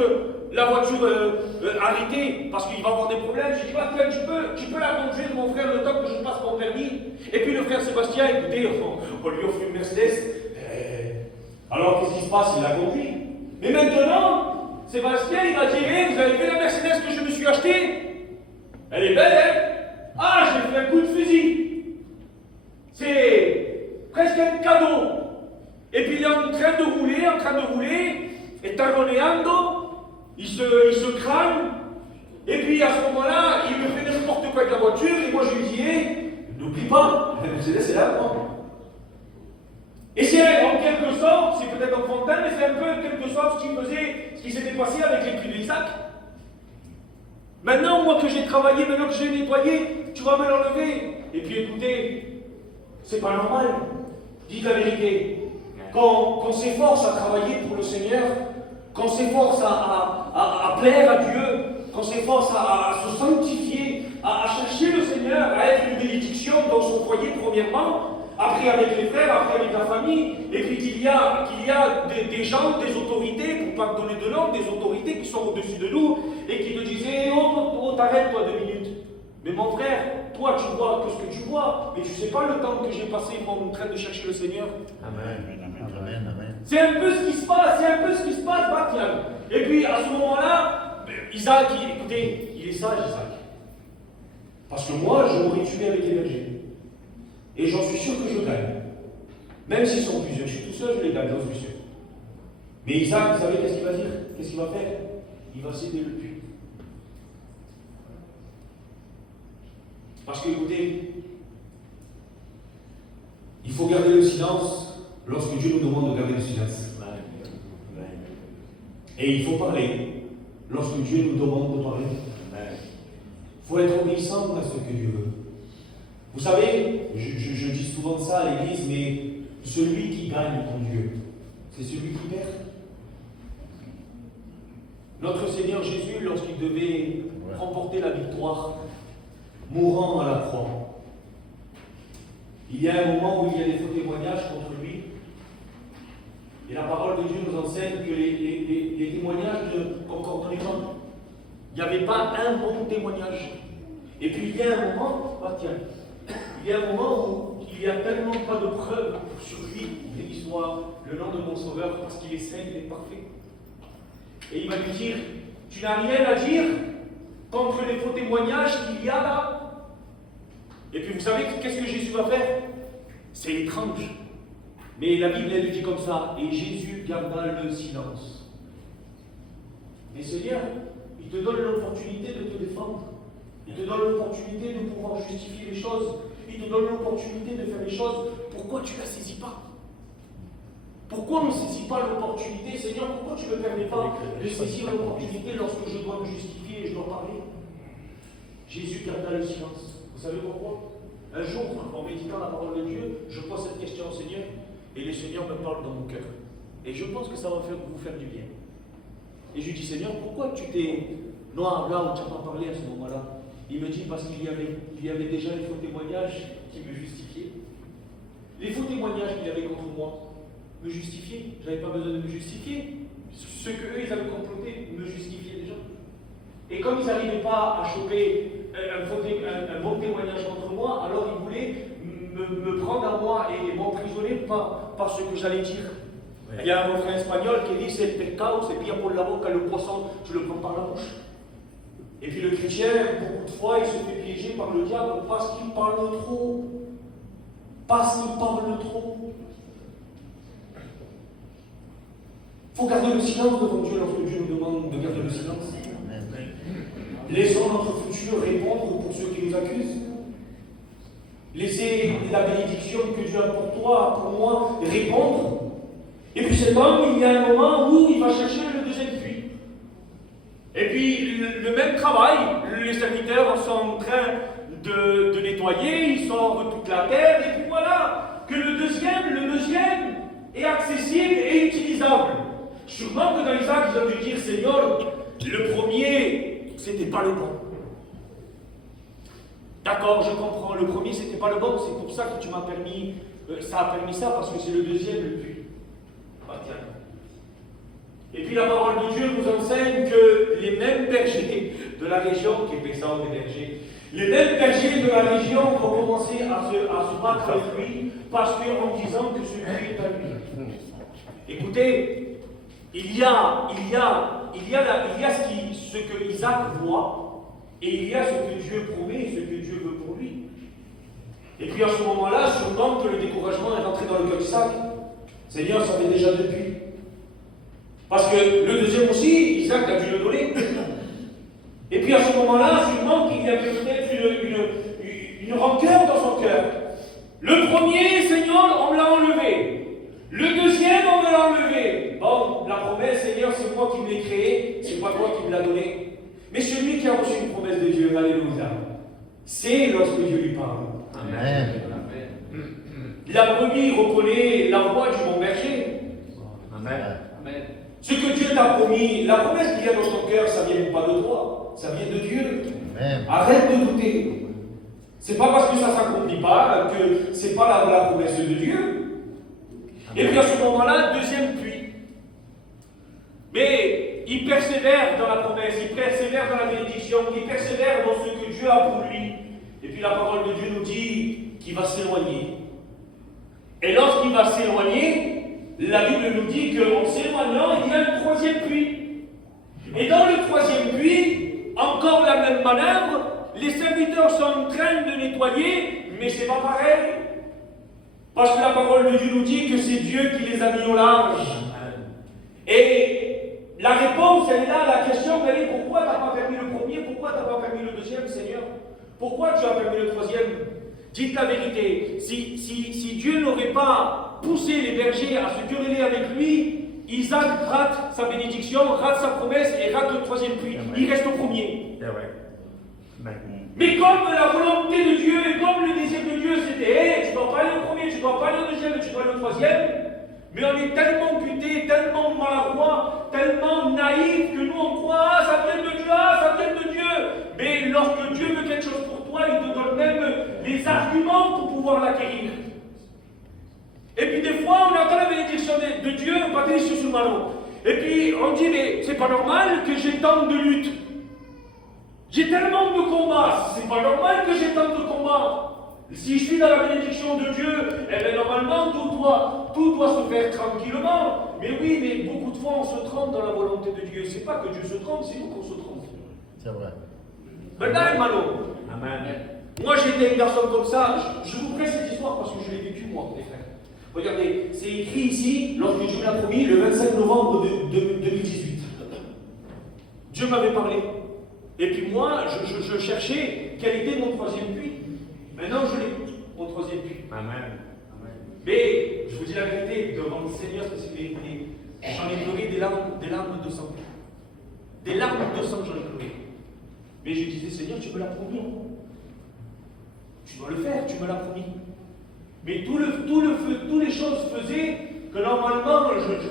arrêtée, parce qu'il va avoir des problèmes. Je dis Martial, tu peux la conduire, mon frère, le temps que je passe mon permis. Et puis le frère Sébastien, écoutez, on lui offre une Mercedes. Alors qu'est-ce qui se passe? Il la conduit. Mais maintenant, Sébastien, il va dire hey, vous avez vu la Mercedes que je me suis achetée? Elle est belle, hein? Ah, j'ai fait un coup de fusil. C'est presque un cadeau. Et puis il est en train de rouler, et taroneando, il se crame, et puis à ce moment-là, il me fait n'importe quoi avec la voiture, et moi je lui dis hey, n'oublie pas, la Mercedes est là, moi. Et c'est en quelque sorte, c'est peut-être enfantin, mais c'est un peu en quelque sorte ce qui s'était passé avec les puits d'Isaac. Maintenant, moi que j'ai travaillé, maintenant que j'ai nettoyé, tu vas me l'enlever. Et puis écoutez, c'est pas normal. Dites la vérité. Quand on s'efforce à travailler pour le Seigneur, quand on s'efforce à plaire à Dieu, quand on s'efforce à se sanctifier, à chercher le Seigneur, à être une bénédiction dans son foyer premièrement, après avec les frères, après avec la famille, et puis qu'il y a des gens, des autorités, pour ne pas donner de nom, des autorités qui sont au-dessus de nous, et qui te disaient oh t'arrêtes toi 2 minutes. Mais mon frère, toi tu vois que ce que tu vois, mais tu ne sais pas le temps que j'ai passé en train de chercher le Seigneur. Amen. Amen. Amen. C'est un peu ce qui se passe, Baptian. Et puis à ce moment-là, Isaac, écoutez, il est sage Isaac. Parce que moi, je m'aurais tué avec les bergers. Et j'en suis sûr que je gagne. Même s'ils sont plusieurs, je suis tout seul, je les gagne, j'en suis sûr. Mais Isaac, vous savez qu'est-ce qu'il va dire? Qu'est-ce qu'il va faire? Il va céder le puits. Parce que, écoutez, il faut garder le silence lorsque Dieu nous demande de garder le silence. Et il faut parler lorsque Dieu nous demande de parler. Il faut être obéissant à ce que Dieu veut. Vous savez, je dis souvent ça à l'église, mais celui qui gagne pour Dieu, c'est celui qui perd. Notre Seigneur Jésus, lorsqu'il devait remporter la victoire, mourant à la croix, il y a un moment où il y a des faux témoignages contre lui. Et la parole de Dieu nous enseigne que les témoignages ne concordaient pas. Il n'y avait pas un bon témoignage. Et puis il y a un moment, il y a un moment où il n'y a tellement pas de preuves sur lui, et qu'il soit le nom de mon Sauveur, parce qu'il est saint, il est parfait. Et il va lui dire, tu n'as rien à dire contre les faux témoignages qu'il y a là. Et puis vous savez qu'est-ce que Jésus va faire? C'est étrange. Mais la Bible, elle dit comme ça, et Jésus garda le silence. Mais Seigneur, il te donne l'opportunité de te défendre. Il te donne l'opportunité de pouvoir justifier les choses. Il te donne l'opportunité de faire les choses. Pourquoi tu ne la saisis pas? Pourquoi on ne saisit pas l'opportunité? Seigneur, pourquoi tu ne me permets pas de saisir l'opportunité lorsque je dois me justifier et je dois parler? Jésus garda le silence. Vous savez pourquoi? Un jour, en méditant la parole de Dieu, je pose cette question au Seigneur et le Seigneur me parle dans mon cœur. Et je pense que ça va vous faire du bien. Et je lui dis, Seigneur, pourquoi tu t'es noir là où tu n'as pas parlé à ce moment-là? Il me dit, parce qu'il y avait déjà les faux témoignages qui me justifiaient. Les faux témoignages qu'il y avait contre moi me justifiaient. Je n'avais pas besoin de me justifier. Ce qu'eux, ils avaient comploté me justifiait déjà. Et comme ils n'arrivaient pas à choper un bon témoignage contre moi, alors ils voulaient me prendre à moi et m'emprisonner par ce que j'allais dire. Ouais. Il y a un refrain espagnol qui dit c'est le pecado, c'est bien pour la boca, le poisson, tu le prends par la bouche. Et puis le chrétien, beaucoup de fois, il se fait piéger par le diable parce qu'il parle trop. Parce qu'il parle trop. Il faut garder le silence devant Dieu lorsque Dieu nous demande de garder le silence. Laissons notre futur répondre pour ceux qui nous accusent. laisser la bénédiction que Dieu a pour toi, pour moi, répondre. Et puis cet homme, il y a un moment où il va chercher le deuxième puits. Et puis le même travail, les serviteurs sont en train de nettoyer, ils sortent toute la terre, et puis voilà, que le deuxième est accessible et utilisable. Sûrement que dans Isaac, ils ont dû dire, Seigneur, le premier, c'était pas le bon. D'accord, je comprends, le premier, c'était pas le bon, c'est pour ça que tu m'as permis, ça a permis ça, parce que c'est le deuxième le puits. Ah, tiens. Et puis la parole de Dieu nous enseigne que les mêmes bergers de la région, qui est Pessant des bergers, les mêmes bergers de la région vont commencer à se battre avec lui, parce qu'en disant que ce puits est à lui. Écoutez, il y a ce que Isaac voit, et il y a ce que Dieu promet et ce que Dieu veut pour lui. Et puis à ce moment-là, sûrement que le découragement est rentré dans le cœur d'Isaac. Seigneur, ça fait déjà 2 puits. Parce que le deuxième aussi, Isaac a dû le donner. Et puis à ce moment-là, sûrement qu'il y avait peut-être une rancœur dans son cœur. Le premier, Seigneur, on me l'a enlevé. Le deuxième, on me l'a enlevé. Bon, la promesse, Seigneur, c'est moi qui me l'ai créée, c'est pas toi qui me l'as donnée. Mais celui qui a reçu une promesse de Dieu, alléluia, c'est lorsque Dieu lui parle. Amen. La brebis reconnaît la voix du bon berger. Amen. Ce que Dieu t'a promis, la promesse qu'il y a dans ton cœur, ça vient pas de toi, ça vient de Dieu. Amen. Arrête de douter. C'est pas parce que ça ne s'accomplit pas que c'est pas la promesse de Dieu. Et puis à ce moment-là, deuxième puits. Mais il persévère dans la promesse, il persévère dans la bénédiction, il persévère dans ce que Dieu a pour lui. Et puis la parole de Dieu nous dit qu'il va s'éloigner. Et lorsqu'il va s'éloigner, la Bible nous dit qu'en s'éloignant, il y a le troisième puits. Et dans le troisième puits, encore la même manœuvre, les serviteurs sont en train de nettoyer, mais c'est pas pareil. Parce que la parole de Dieu nous dit que c'est Dieu qui les a mis au large. Et la réponse, elle est là, la question, elle est pourquoi tu n'as pas permis le premier, pourquoi tu n'as pas permis le deuxième, Seigneur? Pourquoi tu as permis le troisième? Dites la vérité, si Dieu n'aurait pas poussé les bergers à se quereller avec lui, Isaac rate sa bénédiction, rate sa promesse et rate le troisième puits. Il reste au premier. Mais comme la volonté de Dieu et comme le désir de Dieu, c'était hey, tu ne dois pas aller au premier, tu ne dois pas aller au deuxième, tu dois aller au troisième. Mais on est tellement buté, tellement maladroit, tellement naïf que nous on croit, ah, ça vient de Dieu, ah, ça vient de Dieu. Mais lorsque Dieu veut quelque chose pour toi, il te donne même les arguments pour pouvoir l'acquérir. Et puis des fois, on entend la bénédiction de Dieu, on va dire sur ce ballon. Et puis on dit, mais c'est pas normal que j'ai tant de luttes. J'ai tellement de combats, c'est pas normal que j'ai tant de combats. Si je suis dans la bénédiction de Dieu, eh bien normalement tout doit se faire tranquillement. Mais oui, mais beaucoup de fois on se trompe dans la volonté de Dieu. C'est pas que Dieu se trompe, c'est nous qu'on se trompe. C'est vrai. Maintenant, Mano. Amen. Moi j'étais un garçon comme ça, je vous prête cette histoire parce que je l'ai vécu moi, les frères. Regardez, c'est écrit ici, lorsque Dieu l'a promis, le 25 novembre 2018. Dieu m'avait parlé. Et puis moi, je cherchais quel était mon troisième puits. Maintenant, je l'ai, mon troisième puits. Amen. Mais, je vous dis la vérité, devant le Seigneur, parce que j'en ai pleuré des larmes de sang. Des larmes de sang, j'en ai pleuré. Mais je disais, Seigneur, tu me l'as promis. Tu dois le faire, tu me l'as promis. Mais toutes les choses faisaient que normalement,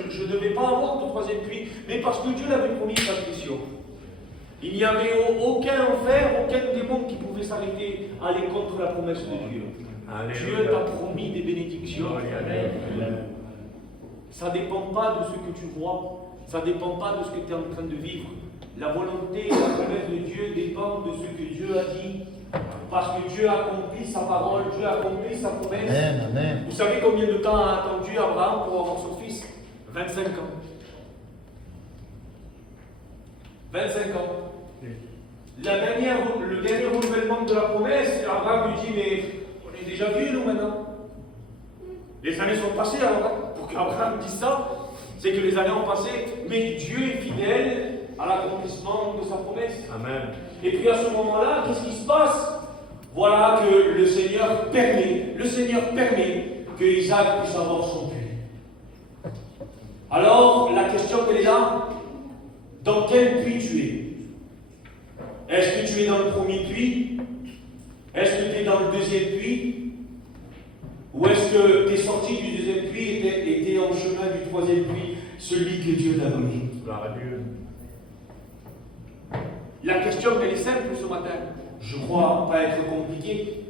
je ne devais pas avoir de troisième puits. Mais parce que Dieu l'avait promis, Patricio. Il n'y avait aucun enfer, aucun démon qui pouvait s'arrêter à aller contre la promesse de Dieu. Dieu t'a promis des bénédictions. Ça ne dépend pas de ce que tu vois, ça ne dépend pas de ce que tu es en train de vivre. La volonté et la promesse de Dieu dépendent de ce que Dieu a dit. Parce que Dieu a accompli sa parole, Dieu a accompli sa promesse. Amen, amen. Vous savez combien de temps a attendu Abraham pour avoir son fils? 25 ans. 25 ans. Le dernier renouvellement de la promesse, Abraham lui dit, mais on est déjà vieux nous maintenant. Les années sont passées alors, pour qu'Abraham dise ça, c'est que les années ont passé, mais Dieu est fidèle à l'accomplissement de sa promesse. Amen. Et puis à ce moment-là, qu'est-ce qui se passe? voilà que le Seigneur permet que Isaac puisse avoir son puits. Alors, la question qu'elle est là, dans quel puits tu es? Est-ce que tu es dans le premier puits? Est-ce que tu es dans le deuxième puits? Ou est-ce que tu es sorti du deuxième puits et tu es en chemin du troisième puits, celui que Dieu t'a donné? Gloire à Dieu. La question, elle est simple ce matin. Je crois pas être compliquée.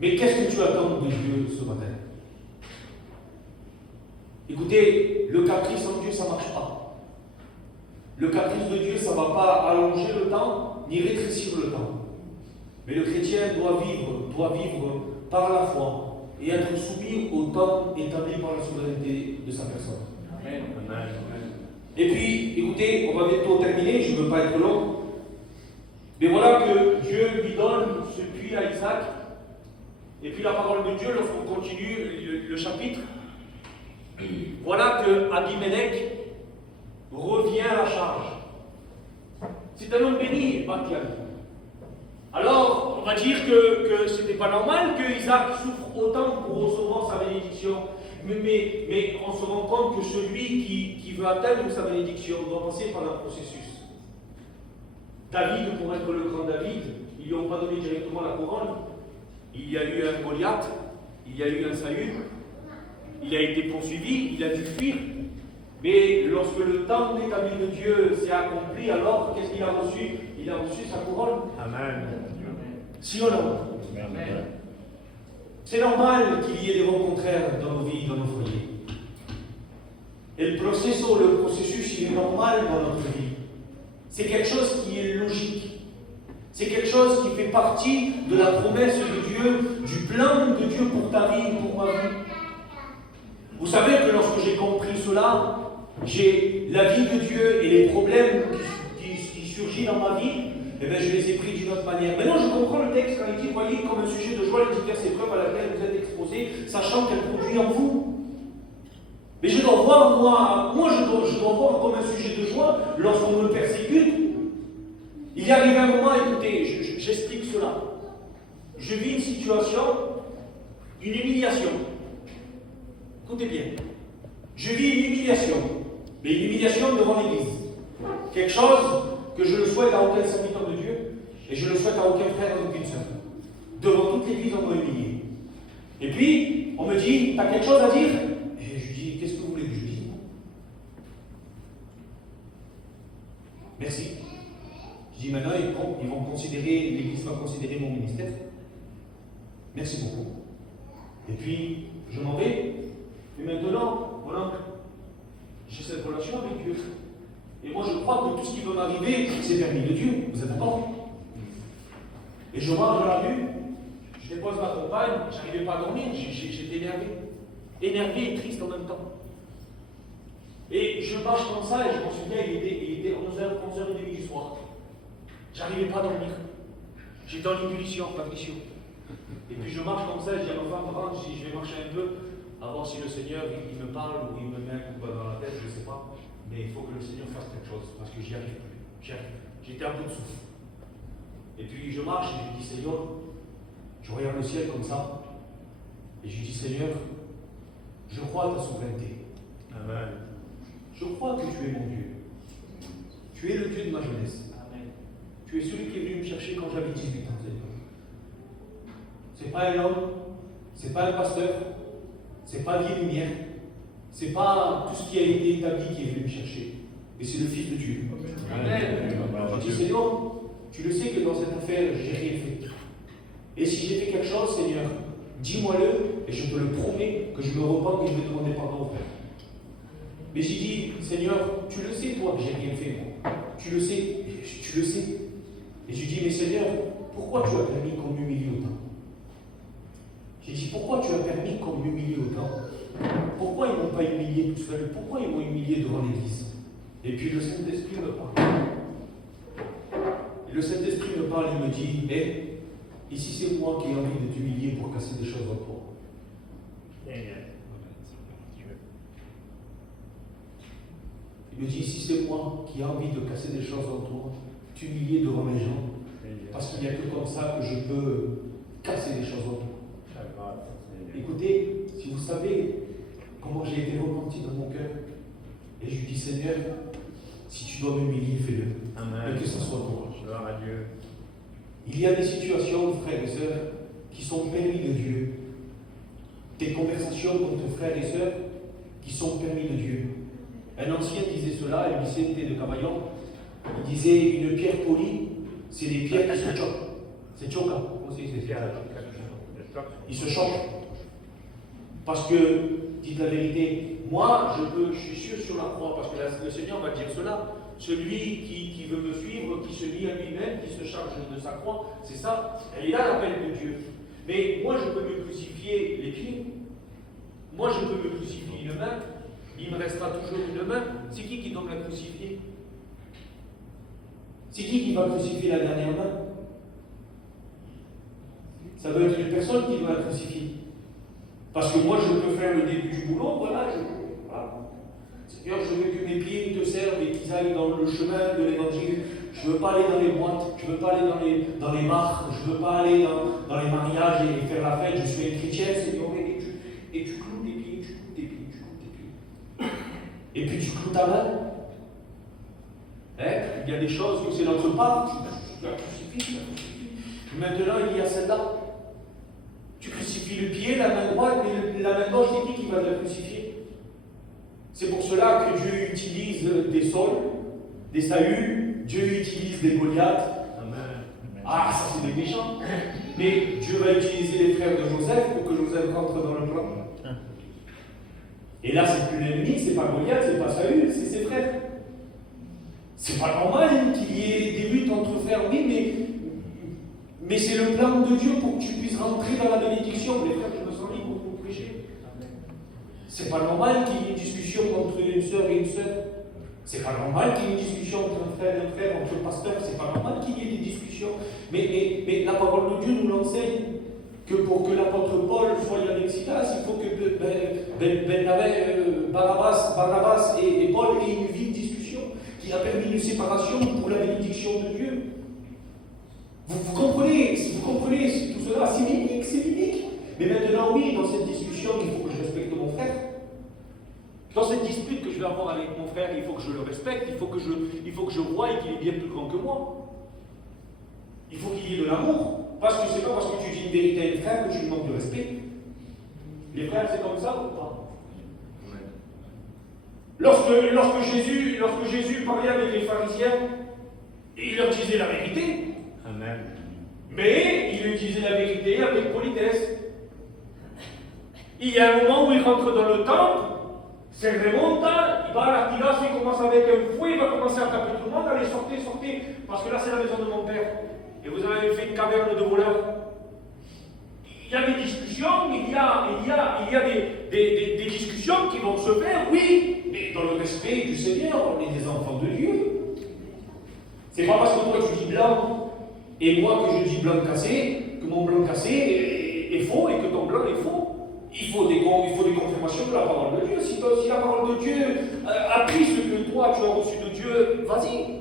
Mais qu'est-ce que tu attends de Dieu ce matin? Écoutez, le caprice en Dieu, ça ne marche pas. Le caprice de Dieu, ça ne va pas allonger le temps, ni rétrécir le temps. Mais le chrétien doit vivre par la foi et être soumis au temps établi par la souveraineté de sa personne. Amen. Amen. Et puis, écoutez, on va bientôt terminer, je ne veux pas être long. Mais voilà que Dieu lui donne ce puits à Isaac. Et puis la parole de Dieu, lorsqu'on continue le chapitre, voilà que Abimelech revient à la charge. C'est un homme béni, Bakian. Alors, on va dire que ce n'était pas normal que Isaac souffre autant pour recevoir sa bénédiction. Mais on se rend compte que celui qui veut atteindre sa bénédiction doit passer par un processus. David, pour être le grand David, ils ne lui ont pas donné directement la couronne. Il y a eu un Goliath, il y a eu un Saül, il a été poursuivi, il a dû fuir. Mais lorsque le temps établi de Dieu s'est accompli, alors qu'est-ce qu'il a reçu? Il a reçu sa couronne. Amen. Si ou non? Amen. C'est normal qu'il y ait des vents contraires dans nos vies, dans nos foyers. Et le processus, il est normal dans notre vie. C'est quelque chose qui est logique. C'est quelque chose qui fait partie de la promesse de Dieu, du plan de Dieu pour ta vie et pour ma vie. Vous savez que lorsque j'ai compris cela, j'ai la vie de Dieu et les problèmes qui surgissent dans ma vie, eh bien, je les ai pris d'une autre manière. Maintenant, je comprends le texte quand il dit, voyez, comme un sujet de joie, les diverses épreuves à laquelle vous êtes exposés, sachant qu'elles produisent en vous. Mais je dois voir, je dois voir comme un sujet de joie lorsqu'on me persécute. Il y arrive un moment, écoutez, j'explique cela. Je vis une situation, une humiliation. Écoutez bien. Je vis une humiliation, mais une humiliation devant l'Église. Quelque chose que je ne souhaite à aucun serviteur de Dieu, et je ne le souhaite à aucun frère ou aucune sœur. Devant toute l'Église, on m'a humilié. Et puis, on me dit, t'as quelque chose à dire? Et je dis, qu'est-ce que vous voulez que je dise? Merci. Je dis, maintenant, ils vont considérer, l'Église va considérer mon ministère. Merci beaucoup. Et puis, je m'en vais. Et maintenant, mon oncle, j'ai cette relation avec Dieu. Et moi, je crois que tout ce qui peut m'arriver, c'est permis de Dieu. Vous êtes d'accord? Et je marche dans la rue, je dépose ma compagne, j'arrivais pas à dormir, j'étais énervé. Énervé et triste en même temps. Et je marche comme ça, et je m'en souviens, il était 11h30 du soir. J'arrivais pas à dormir. J'étais en ébullition, Patricio. Et puis je marche comme ça, je dis à ma femme, rentre, je vais marcher un peu, à voir si le Seigneur, il me parle ou il me met un coup de poing dans la tête, je ne sais pas. Mais il faut que le Seigneur fasse quelque chose, parce que j'y arrive plus. J'étais à bout de souffle. Et puis je marche et je dis, Seigneur, je regarde le ciel comme ça, et je dis, Seigneur, je crois à ta souveraineté. Amen. Je crois que tu es mon Dieu. Tu es le Dieu de ma jeunesse. Amen. Tu es celui qui est venu me chercher quand j'avais 18 ans, Seigneur. C'est pas un homme, c'est pas un pasteur, c'est pas Dieu lumière, c'est pas tout ce qui a été établi qui est venu me chercher, mais c'est le Fils de Dieu. Amen. Je dis, Seigneur, tu le sais que dans cette affaire, j'ai rien fait. Et si j'ai fait quelque chose, Seigneur, dis-moi-le, et je te le promets que je me repens et je vais demander pardon au Père. Mais j'ai dit, Seigneur, tu le sais, toi, que j'ai rien fait, moi. Tu le sais, tu le sais. Et je dis, mais Seigneur, pourquoi tu as permis qu'on m'humilie autant? J'ai dit, pourquoi tu as permis qu'on m'humilie autant? Pourquoi ils ne m'ont pas humilié tout seul? Pourquoi ils m'ont humilié devant l'Église? Et puis le Saint-Esprit me parle. Et le Saint-Esprit me parle, il me dit, mais ici c'est moi qui ai envie de t'humilier pour casser des choses en toi. Il me dit, ici c'est moi qui ai envie de casser des choses en toi, t'humilier devant mes gens, Parce qu'il n'y a que comme ça que je peux casser les choses autour. Écoutez, si vous savez comment j'ai été repenti dans mon cœur, et je lui dis Seigneur, si tu dois m'humilier, fais-le. Et que ce soit toi. Gloire à Dieu. Il y a des situations, frères et sœurs, qui sont permis de Dieu. Des conversations entre frères et sœurs qui sont permis de Dieu. Un ancien disait cela, el Vicente de Caballon, il disait une pierre polie, c'est des pierres qui se choquent. C'est choquant. Comment c'est ils se choquent. Parce que, dites la vérité, moi, je suis sûr sur la croix, parce que le Seigneur va dire cela. Celui qui veut me suivre, qui se lie à lui-même, qui se charge de sa croix, c'est ça. Elle est là l'appel de Dieu. Mais moi, je peux me crucifier les pieds. Moi, je peux me crucifier une main. Il me restera toujours une main. C'est qui doit me la crucifier? C'est qui va crucifier la dernière main? Ça doit être une personne qui doit la crucifier. Parce que moi, je peux faire le début du boulot, voilà. Seigneur, je veux que mes pieds te servent et qu'ils aillent dans le chemin de l'évangile. Je ne veux pas aller dans les boîtes, je ne veux pas aller dans les bars, je ne veux pas aller dans les mariages et faire la fête. Je suis un chrétien, Seigneur, et tu cloues tes pieds, tu cloues tes pieds, tu cloues tes pieds. Et puis tu cloues ta main. Il y a des choses que c'est notre part, tu la crucifies, Maintenant, il y a celle-là. Tu crucifies le pied, la main droite, mais la main gauche, c'est qui va te la crucifier? C'est pour cela que Dieu utilise des Sauls, des Saül, Dieu utilise des Goliaths. Ah, ça c'est des méchants. Mais Dieu va utiliser les frères de Joseph pour que Joseph rentre dans le plan. Et là, c'est plus l'ennemi, c'est pas Goliath, c'est pas Saül, c'est ses frères. C'est pas normal qu'il y ait des luttes entre frères, oui, mais c'est le plan de Dieu pour que tu puisses rentrer dans la bénédiction. Les frères, je me sens libre pour vous prêcher. C'est pas normal qu'il y ait une discussion entre une sœur et une sœur. C'est pas normal qu'il y ait une discussion entre un frère et un frère, entre le pasteur. C'est pas normal qu'il y ait des discussions. Mais la parole de Dieu nous l'enseigne que pour que l'apôtre Paul soit avec Silas, il faut que Barnabas et Paul aient une vive discussion qui a permis une séparation pour la bénédiction de Dieu. Vous comprenez tout cela, c'est biblique. Mais maintenant, oui, dans cette discussion, il faut que je respecte mon frère. Dans cette dispute que je vais avoir avec mon frère, il faut que je le respecte, il faut que je voie qu'il est bien plus grand que moi. Il faut qu'il y ait de l'amour. Parce que c'est pas parce que tu dis une vérité à un frère que tu lui manques de respect. Les frères, c'est comme ça ou pas? Lorsque Jésus parlait avec les pharisiens, il leur disait la vérité. Amen. Mais il utilisait la vérité avec politesse. Il y a un moment où il rentre dans le temple, c'est remonta, il va à l'artigas, il commence avec un fouet, il va commencer à taper tout le monde, allez, sortez, parce que là c'est la maison de mon père. Et vous avez fait une caverne de voleurs. Il y a des discussions, il y a des discussions qui vont se faire, oui, mais dans le respect du Seigneur, on est des enfants de Dieu. C'est pas parce que toi tu dis blanc et moi que je dis blanc cassé, que mon blanc cassé est faux et que ton blanc est faux. Il faut des confirmations de la parole de Dieu. Si la parole de Dieu a pris ce que toi tu as reçu de Dieu, vas-y.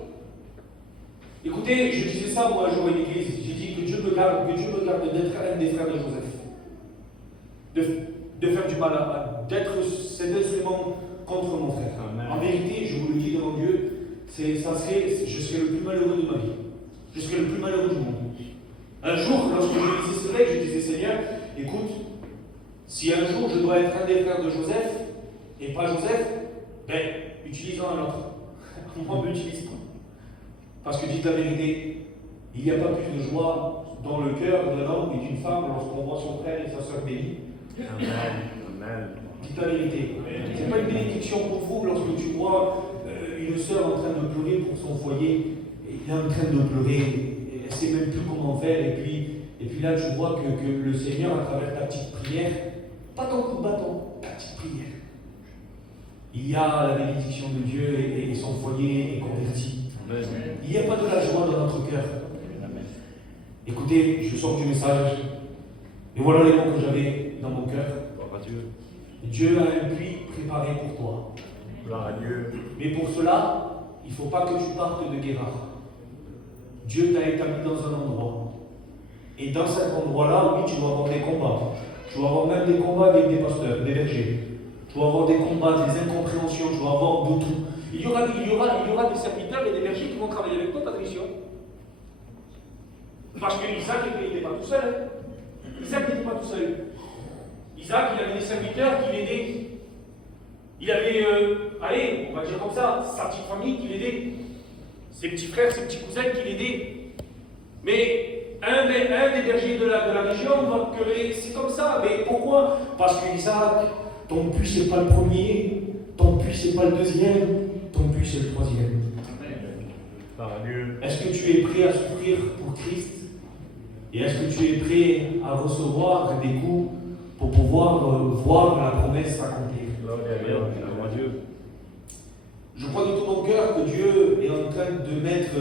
Écoutez, je disais ça moi un jour à l'église. J'ai dit que Dieu me garde d'être un des frères de Joseph. De faire du mal, d'être cet instrument contre mon frère. Amen. En vérité, je vous le dis devant Dieu, je serais le plus malheureux de ma vie. Je serais le plus malheureux du monde. Un jour, lorsque je lisais ce texte, je disais Seigneur, écoute, si un jour je dois être un des frères de Joseph, et pas Joseph, utilisons un autre. Moi, on ne m'utilise pas. Parce que dites la vérité, il n'y a pas plus de joie dans le cœur d'un homme et d'une femme lorsqu'on voit son frère et sa sœur bénis. Amen. Dites la vérité. Ce n'est pas une bénédiction pour vous lorsque tu vois une sœur en train de pleurer pour son foyer, et il est en train de pleurer, elle ne sait même plus comment faire, et puis là tu vois que le Seigneur, à travers ta petite prière, pas ton coup de bâton, ta petite prière, il y a la bénédiction de Dieu et son foyer est converti. Amen. Il n'y a pas de la joie dans notre cœur. Amen. Écoutez, je sors du message, et voilà les mots que j'avais dans mon cœur. Dieu a un puits préparé pour toi. Gloire à Dieu. Mais pour cela, il ne faut pas que tu partes de Guérard. Dieu t'a établi dans un endroit. Et dans cet endroit-là, oui, tu dois avoir des combats. Tu dois avoir même des combats avec des pasteurs, des bergers. Tu dois avoir des combats, des incompréhensions, tu dois avoir de tout. Il y aura des serviteurs et des bergers qui vont travailler avec toi, Patricia. Parce que Isaac n'était pas tout seul. Hein. Isaac n'était pas tout seul. Isaac, il avait des serviteurs qui l'aidaient. Il avait, allez, on va dire comme ça, sa petite famille qui l'aidait. Ses petits frères, ses petits cousins qui l'aidaient. Mais un des bergers de la région va quereller. C'est comme ça. Mais pourquoi? Parce que Isaac, ton puits, c'est pas le premier. Ton puits, c'est pas le deuxième. Ton puits, c'est le troisième. Est-ce que tu es prêt à souffrir pour Christ? Et est-ce que tu es prêt à recevoir des coups pour pouvoir voir la promesse s'accomplir? Je crois de tout mon cœur que Dieu est en train de mettre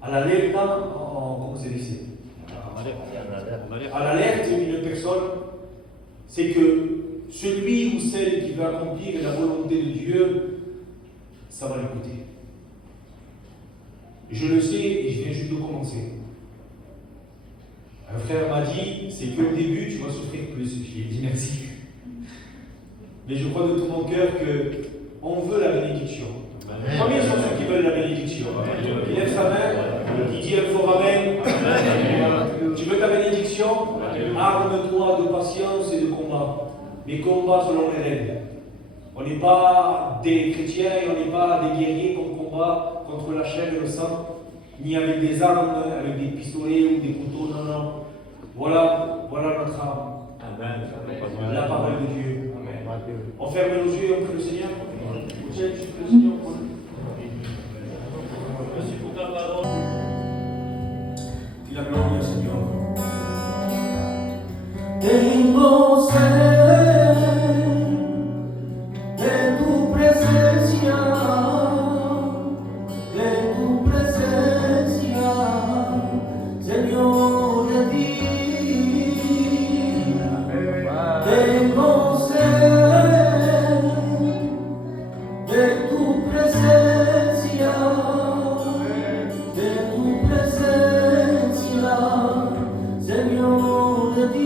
à l'alerte, comment c'est dit? À l'alerte une personne, c'est que celui ou celle qui veut accomplir la volonté de Dieu, ça va l'écouter. Je le sais et je viens juste de commencer. Un frère m'a dit, c'est qu'au début, tu vas souffrir plus. J'ai dit merci. Mais je crois de tout mon cœur qu'on veut la bénédiction. Combien sont ceux qui veulent la bénédiction? Qui lève sa main, qui dit un fort amen. Tu veux ta bénédiction? Arme-toi de patience et de combat. Mais combat selon les règles. On n'est pas des chrétiens et on n'est pas des guerriers qu'on combat contre la chair et le sang, ni avec des armes, avec des pistolets ou des couteaux, non, non. Voilà notre arme. La parole de Dieu. On ferme nos yeux et on prie le Seigneur. Merci pour ta parole. Dis la gloire au Seigneur. Tengo sed de tu presencia, Señor, de ti. Tengo sed de tu presencia, Señor, de ti.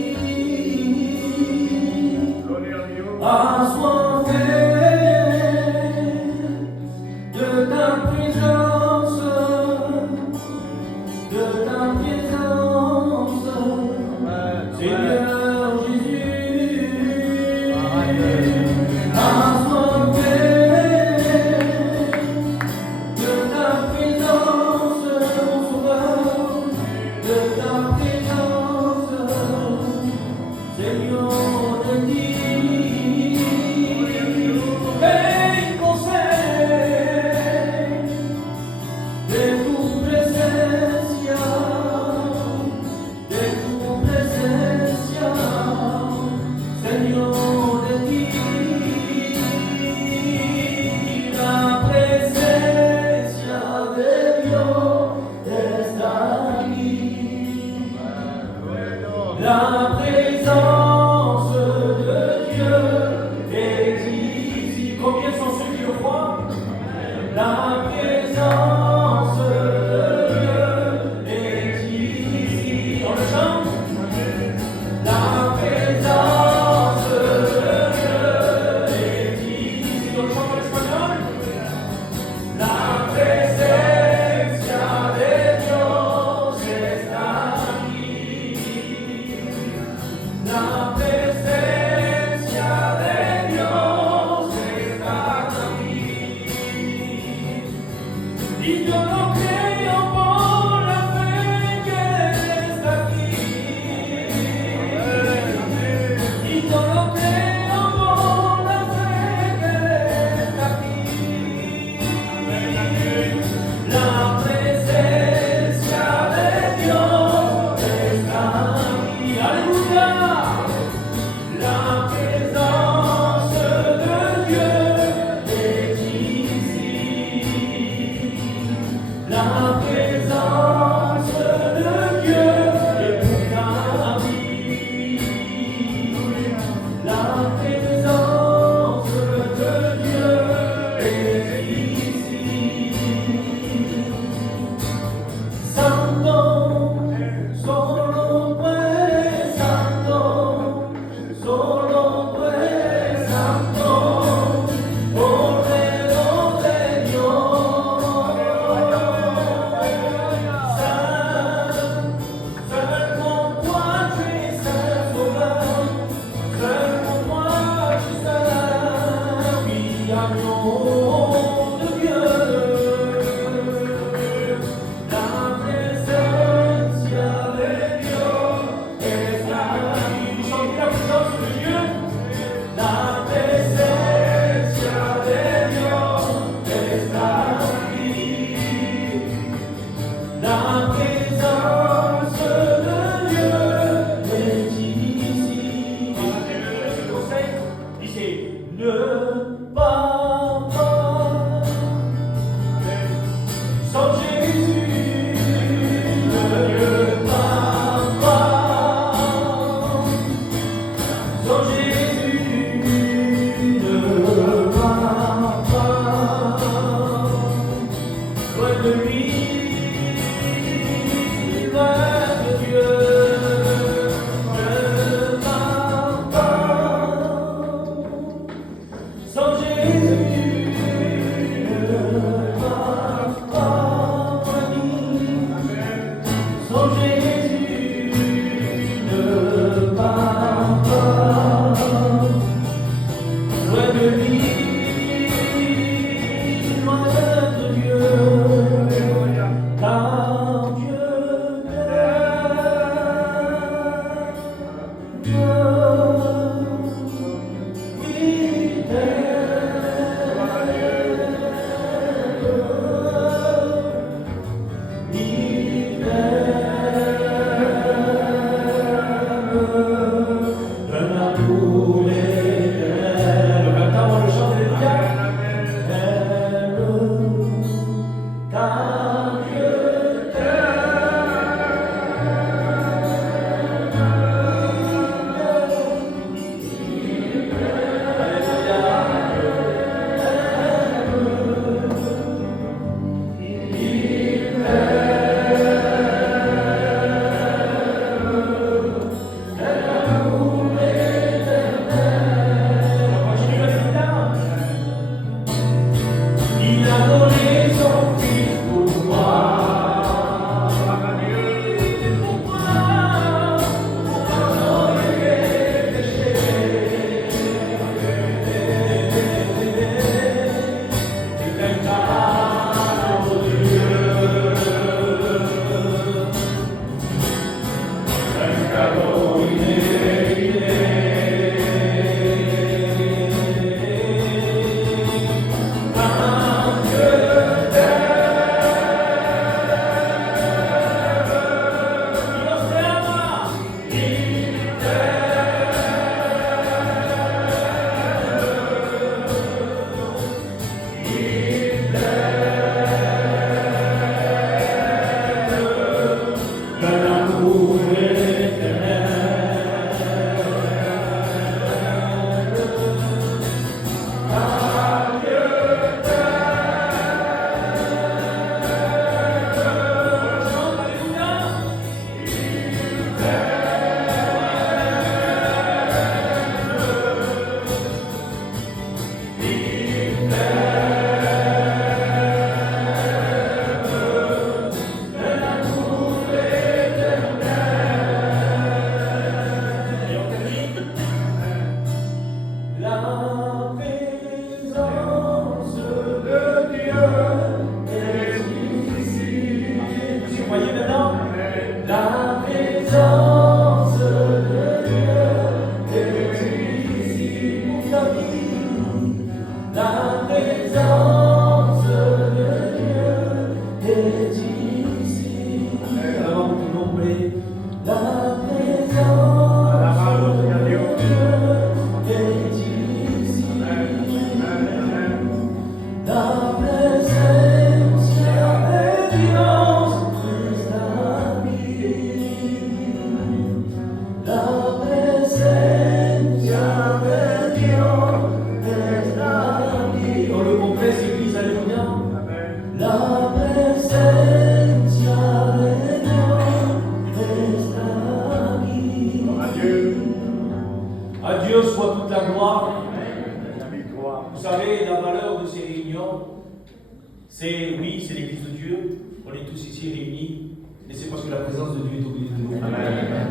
Oui, c'est l'église de Dieu, on est tous ici réunis, mais c'est parce que la présence de Dieu est au milieu de nous. Amen.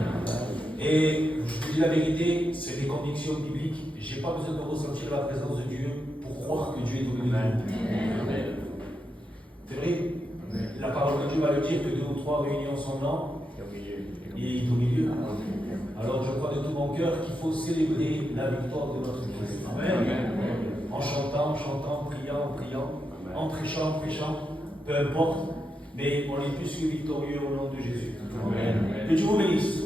Et je vous dis la vérité, c'est des convictions bibliques. Je n'ai pas besoin de ressentir la présence de Dieu pour croire que Dieu est au milieu de nous. C'est vrai? La parole de Dieu va le dire que 2 ou 3 réunis en son nom, il est au milieu. Alors je crois de tout mon cœur qu'il faut célébrer la victoire de notre Christ. En chantant, en priant, en prêchant, peu importe, mais on est plus que victorieux au nom de Jésus. Que Dieu vous bénisse.